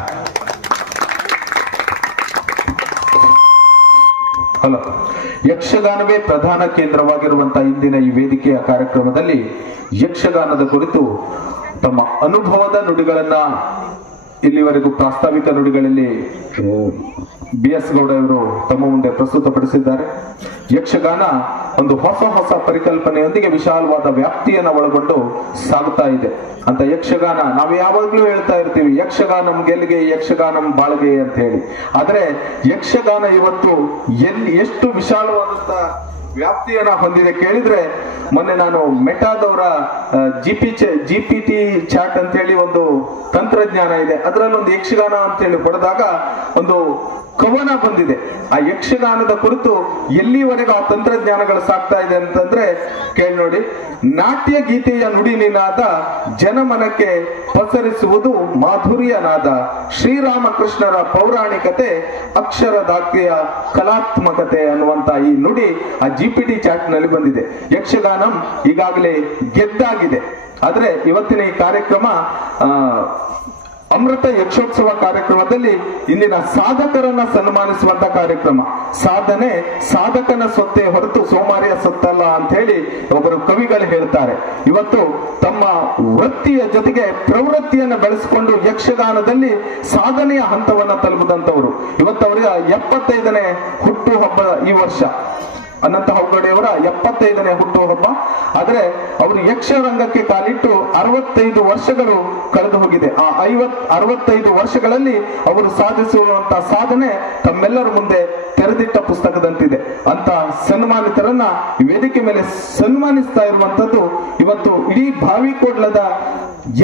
ಹಲೋ. ಯಕ್ಷಗಾನವೇ ಪ್ರಧಾನ ಕೇಂದ್ರವಾಗಿರುವಂತಹ ಇಂದಿನ ಈ ವೇದಿಕೆಯ ಕಾರ್ಯಕ್ರಮದಲ್ಲಿ ಯಕ್ಷಗಾನದ ಕುರಿತು ತಮ್ಮ ಅನುಭವದ ನುಡಿಗಳನ್ನ ಇಲ್ಲಿವರೆಗೂ ಪ್ರಾಸ್ತಾವಿಕ ನುಡಿಗಳಲ್ಲಿ BS ಗೌಡ ಅವರು ತಮ್ಮ ಮುಂದೆ ಪ್ರಸ್ತುತಪಡಿಸಿದ್ದಾರೆ. ಯಕ್ಷಗಾನ ಒಂದು ಹೊಸ ಪರಿಕಲ್ಪನೆಯೊಂದಿಗೆ ವಿಶಾಲವಾದ ವ್ಯಾಪ್ತಿಯನ್ನು ಒಳಗೊಂಡು ಸಾಗುತ್ತಾ ಇದೆ ಅಂತ ಯಕ್ಷಗಾನ ನಾವು ಯಾವಾಗ್ಲೂ ಹೇಳ್ತಾ ಇರ್ತೀವಿ, ಯಕ್ಷಗಾನಂ ಗೆಲ್ಗೆ ಯಕ್ಷಗಾನಂ ಬಾಳ್ಗೆ ಅಂತ ಹೇಳಿ. ಆದ್ರೆ ಯಕ್ಷಗಾನ ಇವತ್ತು ಎಷ್ಟು ವಿಶಾಲವಾದಂತ ವ್ಯಾಪ್ತಿಯನ್ನ ಹೊಂದಿದೆ ಕೇಳಿದ್ರೆ, ಮೊನ್ನೆ ನಾನು ಮೆಟಾದವರ GPT ಚಾಟ್ ಅಂತ ಹೇಳಿ ಒಂದು ತಂತ್ರಜ್ಞಾನ ಇದೆ, ಅದರಲ್ಲಿ ಒಂದು ಯಕ್ಷಗಾನ ಅಂತ ಹೇಳಿ ಹೊಡೆದಾಗ ಒಂದು ಕವನ ಬಂದಿದೆ. ಆ ಯಕ್ಷಗಾನದ ಕುರಿತು ಎಲ್ಲಿವರೆಗೂ ಆ ತಂತ್ರಜ್ಞಾನಗಳು ಸಾಕ್ತಾ ಇದೆ ಅಂತಂದ್ರೆ ಕೇಳಿ ನೋಡಿ. ನಾಟ್ಯ ಗೀತೆಯ ನುಡಿ ನಿನಾದ ಜನಮನಕ್ಕೆ ಪಸರಿಸುವುದು ಮಾಧುರ್ಯ ನಾದ, ಶ್ರೀರಾಮಕೃಷ್ಣರ ಪೌರಾಣಿಕತೆ ಅಕ್ಷರದಾಖ್ಯೆಯ ಕಲಾತ್ಮಕತೆ ಅನ್ನುವಂತ ಈ ನುಡಿ ಆ GPT ಚಾಟ್ ನಲ್ಲಿ ಬಂದಿದೆ. ಯಕ್ಷಗಾನಂ ಈಗಾಗಲೇ ಗೆದ್ದಾಗಿದೆ. ಆದ್ರೆ ಇವತ್ತಿನ ಈ ಕಾರ್ಯಕ್ರಮ ಅಮೃತ ಯಕ್ಷೋತ್ಸವ ಕಾರ್ಯಕ್ರಮದಲ್ಲಿ ಇಂದಿನ ಸಾಧಕರನ್ನ ಸನ್ಮಾನಿಸುವಂತ ಕಾರ್ಯಕ್ರಮ. ಸಾಧನೆ ಸಾಧಕನ ಸೊತ್ತೆ ಹೊರತು ಸೋಮಾರಿಯ ಸೊತ್ತಲ್ಲ ಅಂತ ಹೇಳಿ ಒಬ್ಬರು ಕವಿಗಳು ಹೇಳ್ತಾರೆ. ಇವತ್ತು ತಮ್ಮ ವೃತ್ತಿಯ ಜೊತೆಗೆ ಪ್ರವೃತ್ತಿಯನ್ನು ಬೆಳೆಸಿಕೊಂಡು ಯಕ್ಷಗಾನದಲ್ಲಿ ಸಾಧನೆಯ ಹಂತವನ್ನ ತಲುಪಿದಂತವರು. ಇವತ್ತು ಅವರಿಗೆ 75ನೇ ಹುಟ್ಟು ಹಬ್ಬ ಈ ವರ್ಷ. ಅನಂತ ಹೆಗ್ಗಡೆಯವರ 75ನೇ ಹುಟ್ಟುಹಬ್ಬ. ಆದ್ರೆ ಅವರು ಯಕ್ಷರಂಗಕ್ಕೆ ಕಾಲಿಟ್ಟು 65 ವರ್ಷಗಳು ಕಳೆದು ಹೋಗಿದೆ. ಆ 65 ವರ್ಷಗಳಲ್ಲಿ ಅವರು ಸಾಧಿಸುವಂತಹ ಸಾಧನೆ ತಮ್ಮೆಲ್ಲರ ಮುಂದೆ ತೆರೆದಿಟ್ಟ ಪುಸ್ತಕದಂತಿದೆ. ಅಂತ ಸನ್ಮಾನಿತರನ್ನ ವೇದಿಕೆ ಮೇಲೆ ಸನ್ಮಾನಿಸ್ತಾ ಇರುವಂತದ್ದು ಇವತ್ತು ಇಡೀ ಬಾವಿಕೋಡ್ಲದ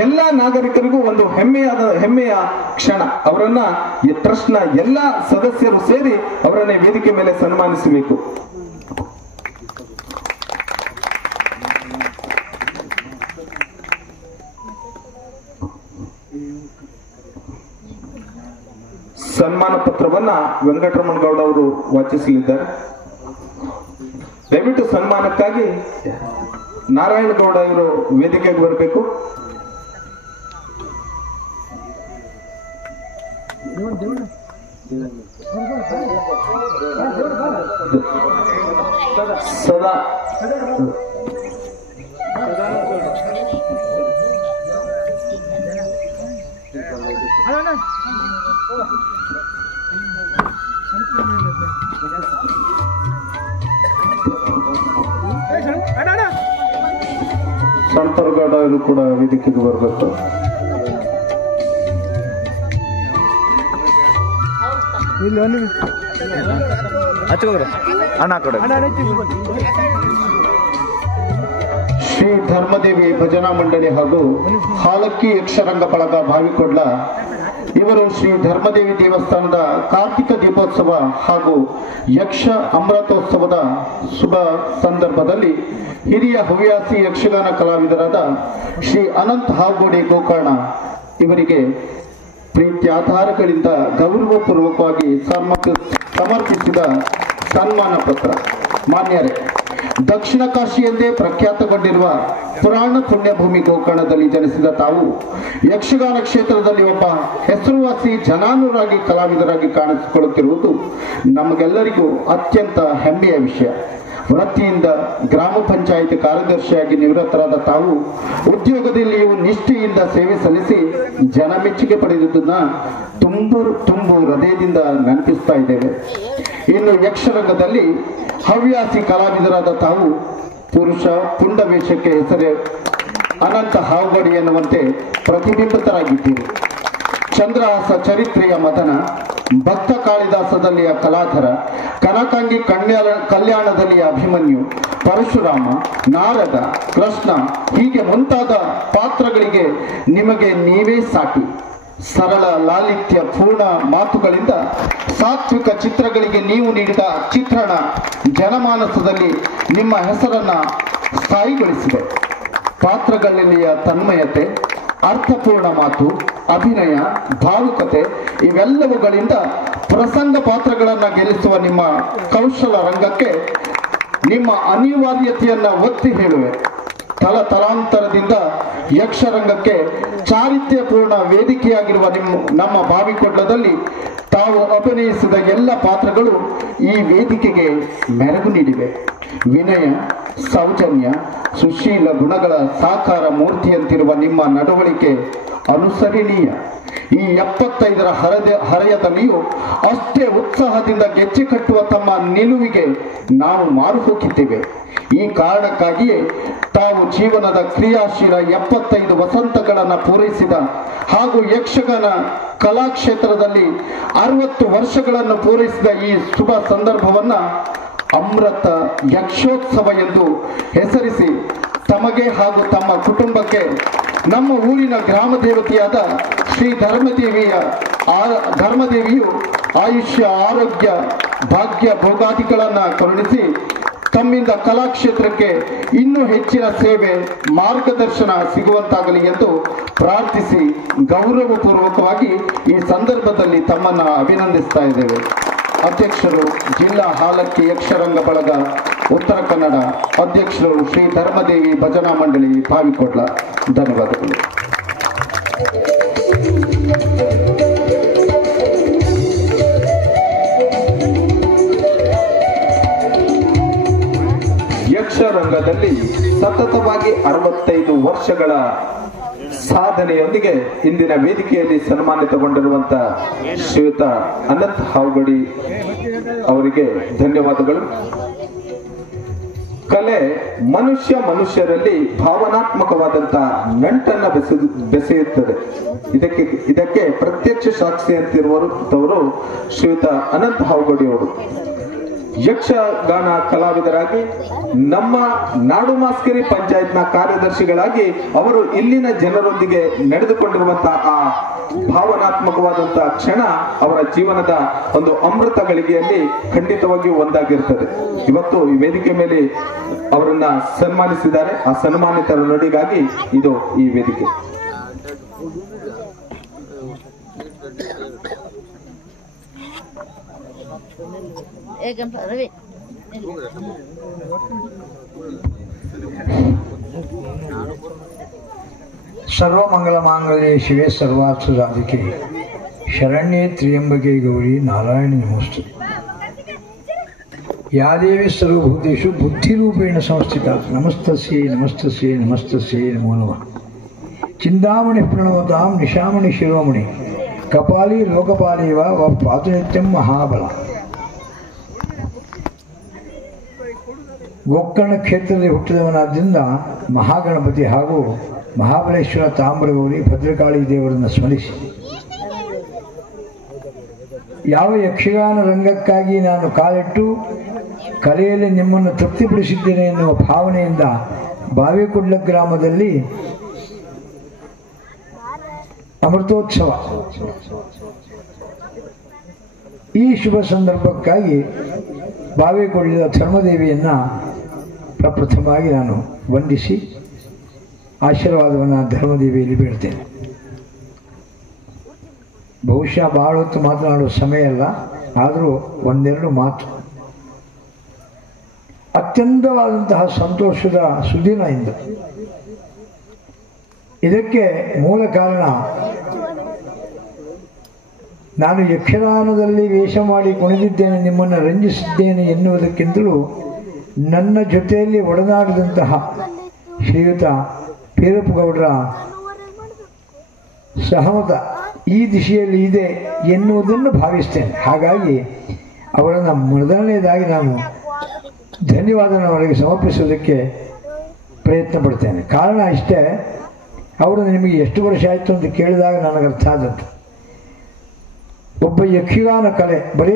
ಎಲ್ಲ ನಾಗರಿಕರಿಗೂ ಒಂದು ಹೆಮ್ಮೆಯ ಕ್ಷಣ. ಅವರನ್ನ ಈ ಟ್ರಸ್ಟ್ನ ಎಲ್ಲ ಸದಸ್ಯರು ಸೇರಿ ಅವರನ್ನ ವೇದಿಕೆ ಮೇಲೆ ಸನ್ಮಾನಿಸಬೇಕು. ಸನ್ಮಾನ ಪತ್ರವನ್ನ ವೆಂಕಟರಮಣ ಗೌಡ ಅವರು ವಾಚಿಸಲಿದ್ದಾರೆ. ದಯವಿಟ್ಟು ಸನ್ಮಾನಕ್ಕಾಗಿ ನಾರಾಯಣ ಗೌಡ ಇವರು ವೇದಿಕೆಗೆ ಬರಬೇಕು. ಸದಾ ಸಂತರ್ಗೌಡ ಅವರು ಕೂಡ ವೇದಿಕೆಗೆ ಬರಬೇಕು. ಶ್ರೀ ಧರ್ಮದೇವಿ ಭಜನಾ ಮಂಡಳಿ ಹಾಗೂ ಹಾಲಕ್ಕಿ ಯಕ್ಷರಂಗ ಬಳಗ ಬಾವಿಕೊಡ್ಲ ಇವರು ಶ್ರೀ ಧರ್ಮದೇವಿ ದೇವಸ್ಥಾನದ ಕಾರ್ತಿಕ ದೀಪೋತ್ಸವ ಹಾಗೂ ಯಕ್ಷ ಅಮೃತೋತ್ಸವದ ಶುಭ ಸಂದರ್ಭದಲ್ಲಿ ಹಿರಿಯ ಹವ್ಯಾಸಿ ಯಕ್ಷಗಾನ ಕಲಾವಿದರಾದ ಶ್ರೀ ಅನಂತ್ ಹಾಗೋಡಿ ಗೋಕರ್ಣ ಇವರಿಗೆ ಪ್ರೀತ್ಯಾಧಾರಗಳಿಂದ ಗೌರವಪೂರ್ವಕವಾಗಿ ಸಮರ್ಪಿಸಿದ ಸನ್ಮಾನ ಪತ್ರ. ಮಾನ್ಯರೇ, ದಕ್ಷಿಣ ಕಾಶಿ ಎಂದೇ ಪ್ರಖ್ಯಾತಗೊಂಡಿರುವ ಪುರಾಣ ಪುಣ್ಯಭೂಮಿ ಗೋಕರ್ಣದಲ್ಲಿ ಜನಿಸಿದ ತಾವು ಯಕ್ಷಗಾನ ಕ್ಷೇತ್ರದಲ್ಲಿ ಒಬ್ಬ ಹೆಸರುವಾಸಿ ಜನಾನುರಾಗಿ ಕಲಾವಿದರಾಗಿ ಕಾಣಿಸಿಕೊಳ್ಳುತ್ತಿರುವುದು ನಮಗೆಲ್ಲರಿಗೂ ಅತ್ಯಂತ ಹೆಮ್ಮೆಯ ವಿಷಯ. ವೃತ್ತಿಯಿಂದ ಗ್ರಾಮ ಪಂಚಾಯಿತಿ ಕಾರ್ಯದರ್ಶಿಯಾಗಿ ನಿವೃತ್ತರಾದ ತಾವು ಉದ್ಯೋಗದಲ್ಲಿಯೂ ನಿಷ್ಠೆಯಿಂದ ಸೇವೆ ಸಲ್ಲಿಸಿ ಜನಮೆಚ್ಚುಗೆ ಪಡೆದುದನ್ನ ತುಂಬು ಹೃದಯದಿಂದ ನೆನಪಿಸ್ತಾ ಇದ್ದೇವೆ. ಇನ್ನು ಯಕ್ಷರಂಗದಲ್ಲಿ ಹವ್ಯಾಸಿ ಕಲಾವಿದರಾದ ತಾವು ಪುರುಷ ಪುಂಡ ವೇಷಕ್ಕೆ ಹೆಸರೇ ಅನಂತ ಹಾವಗಡಿ ಎನ್ನುವಂತೆ ಪ್ರತಿಬಿಂಬಿತರಾಗಿದ್ದೀರಿ. ಚಂದ್ರಹಾಸ ಚರಿತ್ರೆಯ ಮದನ, ಭಕ್ತ ಕಾಳಿದಾಸದಲ್ಲಿಯ ಕಲಾಧರ, ಕನಕಾಂಗಿ ಕಲ್ಯಾಣದಲ್ಲಿಯ ಅಭಿಮನ್ಯು, ಪರಶುರಾಮ, ನಾರದ, ಕೃಷ್ಣ ಹೀಗೆ ಮುಂತಾದ ಪಾತ್ರಗಳಿಗೆ ನಿಮಗೆ ನೀವೇ ಸಾಟಿ. ಸರಳ ಲಾಲಿತ್ಯ ಪೂರ್ಣ ಮಾತುಗಳಿಂದ ಸಾತ್ವಿಕ ಚಿತ್ರಗಳಿಗೆ ನೀವು ನೀಡಿದ ಚಿತ್ರಣ ಜನಮಾನಸದಲ್ಲಿ ನಿಮ್ಮ ಹೆಸರನ್ನ ಸ್ಥಾಯಿಗೊಳಿಸಿದೆ. ಪಾತ್ರಗಳಲ್ಲಿಯ ತನ್ಮಯತೆ, ಅರ್ಥಪೂರ್ಣ ಮಾತು, ಅಭಿನಯ, ಭಾವುಕತೆ ಇವೆಲ್ಲವುಗಳಿಂದ ಪ್ರಸಂಗ ಪಾತ್ರಗಳನ್ನು ಗೆಲ್ಲಿಸುವ ನಿಮ್ಮ ಕೌಶಲ ರಂಗಕ್ಕೆ ನಿಮ್ಮ ಅನಿವಾರ್ಯತೆಯನ್ನ ಒತ್ತಿ ಹೇಳುವೆ. ತಲಾಂತರದಿಂದ ಯಕ್ಷರಂಗಕ್ಕೆ ಚಾರಿತ್ರ್ಯಪೂರ್ಣ ವೇದಿಕೆಯಾಗಿರುವ ನಮ್ಮ ಬಾವಿಕೊಡ್ಲದಲ್ಲಿ ತಾವು ಅಭಿನಯಿಸಿದ ಎಲ್ಲ ಪಾತ್ರಗಳು ಈ ವೇದಿಕೆಗೆ ಮೆರುಗು ನೀಡಿವೆ. ವಿನಯ, ಸೌಜನ್ಯ, ಸುಶೀಲ ಗುಣಗಳ ಸಾಕಾರ ಮೂರ್ತಿಯಂತಿರುವ ನಿಮ್ಮ ನಡವಳಿಕೆ ಅನುಸರಣೀಯ. ಈ 75ರ ಹರೆಯದಲ್ಲಿಯೂ ಅಷ್ಟೇ ಉತ್ಸಾಹದಿಂದ ಗೆಜ್ಜೆ ಕಟ್ಟುವ ತಮ್ಮ ನಿಲುವಿಗೆ ನಾವು ಮಾರು ಹೋಗಿದ್ದೇವೆ. ಈ ಕಾರಣಕ್ಕಾಗಿಯೇ ತಾವು ಜೀವನದ ಕ್ರಿಯಾಶೀಲ 75 ವಸಂತಗಳನ್ನು ಪೂರೈಸಿದ ಹಾಗೂ ಯಕ್ಷಗಾನ ಕಲಾಕ್ಷೇತ್ರದಲ್ಲಿ 60 ವರ್ಷಗಳನ್ನು ಪೂರೈಸಿದ ಈ ಶುಭ ಸಂದರ್ಭವನ್ನ ಅಮೃತ ಯಕ್ಷೋತ್ಸವ ಎಂದು ಹೆಸರಿಸಿ ತಮಗೆ ಹಾಗೂ ತಮ್ಮ ಕುಟುಂಬಕ್ಕೆ ನಮ್ಮ ಊರಿನ ಗ್ರಾಮ ದೇವತೆಯಾದ ಶ್ರೀ ಧರ್ಮದೇವಿಯು ಆಯುಷ್ಯ, ಆರೋಗ್ಯ, ಭಾಗ್ಯ, ಭೋಗಾದಿಗಳನ್ನು ಕರುಣಿಸಿ ತಮ್ಮಿಂದ ಕಲಾಕ್ಷೇತ್ರಕ್ಕೆ ಇನ್ನೂ ಹೆಚ್ಚಿನ ಸೇವೆ, ಮಾರ್ಗದರ್ಶನ ಸಿಗುವಂತಾಗಲಿ ಎಂದು ಪ್ರಾರ್ಥಿಸಿ ಗೌರವಪೂರ್ವಕವಾಗಿ ಈ ಸಂದರ್ಭದಲ್ಲಿ ತಮ್ಮನ್ನು ಅಭಿನಂದಿಸ್ತಾ ಇದ್ದೇವೆ. ಅಧ್ಯಕ್ಷರು ಜಿಲ್ಲಾ ಹಾಲಕ್ಕಿ ಯಕ್ಷರಂಗ ಬಳಗ ಉತ್ತರ ಕನ್ನಡ, ಅಧ್ಯಕ್ಷರು ಶ್ರೀ ಧರ್ಮದೇವಿ ಭಜನಾ ಮಂಡಳಿ ಬಾವಿಕೊಡ್ಲ. ಧನ್ಯವಾದಗಳು. ಯಕ್ಷರಂಗದಲ್ಲಿ ಸತತವಾಗಿ 65 ವರ್ಷಗಳ ಸಾಧನೆಯೊಂದಿಗೆ ಇಂದಿನ ವೇದಿಕೆಯಲ್ಲಿ ಸನ್ಮಾನಿತಗೊಂಡಿರುವಂತಹ ಶ್ರೀಯುತ ಅನಂತ್ ಹಾವಗಡಿ ಅವರಿಗೆ ಧನ್ಯವಾದಗಳು. ಕಲೆ ಮನುಷ್ಯರಲ್ಲಿ ಭಾವನಾತ್ಮಕವಾದಂತಹ ನಂಟನ್ನ ಬೆಸೆಯುತ್ತದೆ. ಇದಕ್ಕೆ ಪ್ರತ್ಯಕ್ಷ ಸಾಕ್ಷಿ ಅಂತಿರುವವರು ಶ್ರೀಯುತ ಅನಂತ್ ಹಾವಗಡಿ ಅವರು. ಯಕ್ಷಗಾನ ಕಲಾವಿದರಾಗಿ ನಮ್ಮ ನಾಡು ಮಾಸ್ಕರಿ ಪಂಚಾಯತ್ನ ಕಾರ್ಯದರ್ಶಿಗಳಾಗಿ ಅವರು ಇಲ್ಲಿನ ಜನರೊಂದಿಗೆ ನಡೆದುಕೊಂಡಿರುವಂತಹ ಆ ಭಾವನಾತ್ಮಕವಾದಂತಹ ಕ್ಷಣ ಅವರ ಜೀವನದ ಒಂದು ಅಮೃತ ಗಳಿಗೆಯಲ್ಲಿ ಖಂಡಿತವಾಗಿಯೂ ಒಂದಾಗಿರ್ತದೆ. ಇವತ್ತು ಈ ವೇದಿಕೆ ಮೇಲೆ ಅವರನ್ನ ಸನ್ಮಾನಿಸಿದ್ದಾರೆ. ಆ ಸನ್ಮಾನಿತರ ನುಡಿಗಾಗಿ ಇದು ಈ ವೇದಿಕೆ. ಸರ್ವಮಂಗಲಮಾಂಗಲ್ಯೆ ಶಿವೆ ಸರ್ವಾರ್ಥಸಾಧಿಕೆ ಶರಣ್ಯೆ ತ್ರ್ಯಂಬಕೆ ಗೌರಿ ನಾರಾಯಣಿ ನಮೋಸ್ತುತೆ. ಯಾ ದೇವಿ ಸರ್ವಭೂತೇಷು ಬುದ್ಧಿರೂಪೇಣ ಸಂಸ್ಥಿತ ನಮಸ್ತಸ್ಯೈ ನಮಸ್ತಸ್ಯೈ ನಮಸ್ತಸ್ಯೈ ನಮೋ ನಮಃ. ಚಿಂತಾಮಣಿ ಪ್ರಣವತಾಂ ನಿಶಾಮಣಿ ಶಿರೋಮಣಿ ಕಪಾಲಿ ಲೋಕಪಾಲೇವ ವ ಪಾತನಿತ್ಯಂ ಮಹಾಬಲ. ಗೋಕರ್ಣ ಕ್ಷೇತ್ರದಲ್ಲಿ ಹುಟ್ಟಿದವನಾದ್ದರಿಂದ ಮಹಾಗಣಪತಿ ಹಾಗೂ ಮಹಾಬಲೇಶ್ವರ, ತಾಮ್ರಗೌರಿ, ಭದ್ರಕಾಳಿ ದೇವರನ್ನು ಸ್ಮರಿಸಿ ಯಾವ ಯಕ್ಷಗಾನ ರಂಗಕ್ಕಾಗಿ ನಾನು ಕಾಲಿಟ್ಟು ಕಲೆಯಲ್ಲಿ ನಿಮ್ಮನ್ನು ತೃಪ್ತಿಪಡಿಸಿದ್ದೇನೆ ಎನ್ನುವ ಭಾವನೆಯಿಂದ ಬಾವಿಕೊಡ್ಲ ಗ್ರಾಮದಲ್ಲಿ ಅಮೃತೋತ್ಸವ ಈ ಶುಭ ಸಂದರ್ಭಕ್ಕಾಗಿ ಬಾವಿಕೊಡ್ಲದ ಧರ್ಮದೇವಿಯನ್ನು ಪ್ರಪ್ರಥಮವಾಗಿ ನಾನು ವಂದಿಸಿ ಆಶೀರ್ವಾದವನ್ನು ಧರ್ಮದೇವಿಯಲ್ಲಿ ಬೀಳ್ತೇನೆ. ಬಹುಶಃ ಬಹಳ ಹೊತ್ತು ಮಾತನಾಡುವ ಸಮಯ ಅಲ್ಲ, ಆದರೂ ಒಂದೆರಡು ಮಾತು. ಅತ್ಯಂತವಾದಂತಹ ಸಂತೋಷದ ಸುದಿನ ಇಂದು. ಇದಕ್ಕೆ ಮೂಲ ಕಾರಣ ನಾನು ಯಕ್ಷಗಾನದಲ್ಲಿ ವೇಷ ಮಾಡಿ ಕುಣಿದಿದ್ದೇನೆ, ನಿಮ್ಮನ್ನು ರಂಜಿಸಿದ್ದೇನೆ ಎನ್ನುವುದಕ್ಕಿಂತಲೂ ನನ್ನ ಜೊತೆಯಲ್ಲಿ ಒಡನಾಡಿದಂತಹ ಶ್ರೀಯುತ ಪೀರಪ್ಪಗೌಡರ ಸಹಮತ ಈ ದಿಶೆಯಲ್ಲಿ ಇದೆ ಎನ್ನುವುದನ್ನು ಭಾವಿಸ್ತೇನೆ. ಹಾಗಾಗಿ ಅವರನ್ನು ಮೊದಲನೇದಾಗಿ ನಾನು ಧನ್ಯವಾದವರಿಗೆ ಸಮರ್ಪಿಸುವುದಕ್ಕೆ ಪ್ರಯತ್ನ ಪಡ್ತೇನೆ. ಕಾರಣ ಇಷ್ಟೇ, ಅವರು ನಿಮಗೆ ಎಷ್ಟು ವರ್ಷ ಆಯಿತು ಅಂತ ಕೇಳಿದಾಗ ನನಗೆ ಅರ್ಥ ಆದದ್ದು. ಒಬ್ಬ ಯಕ್ಷಗಾನ ಕಲೆ, ಬರೇ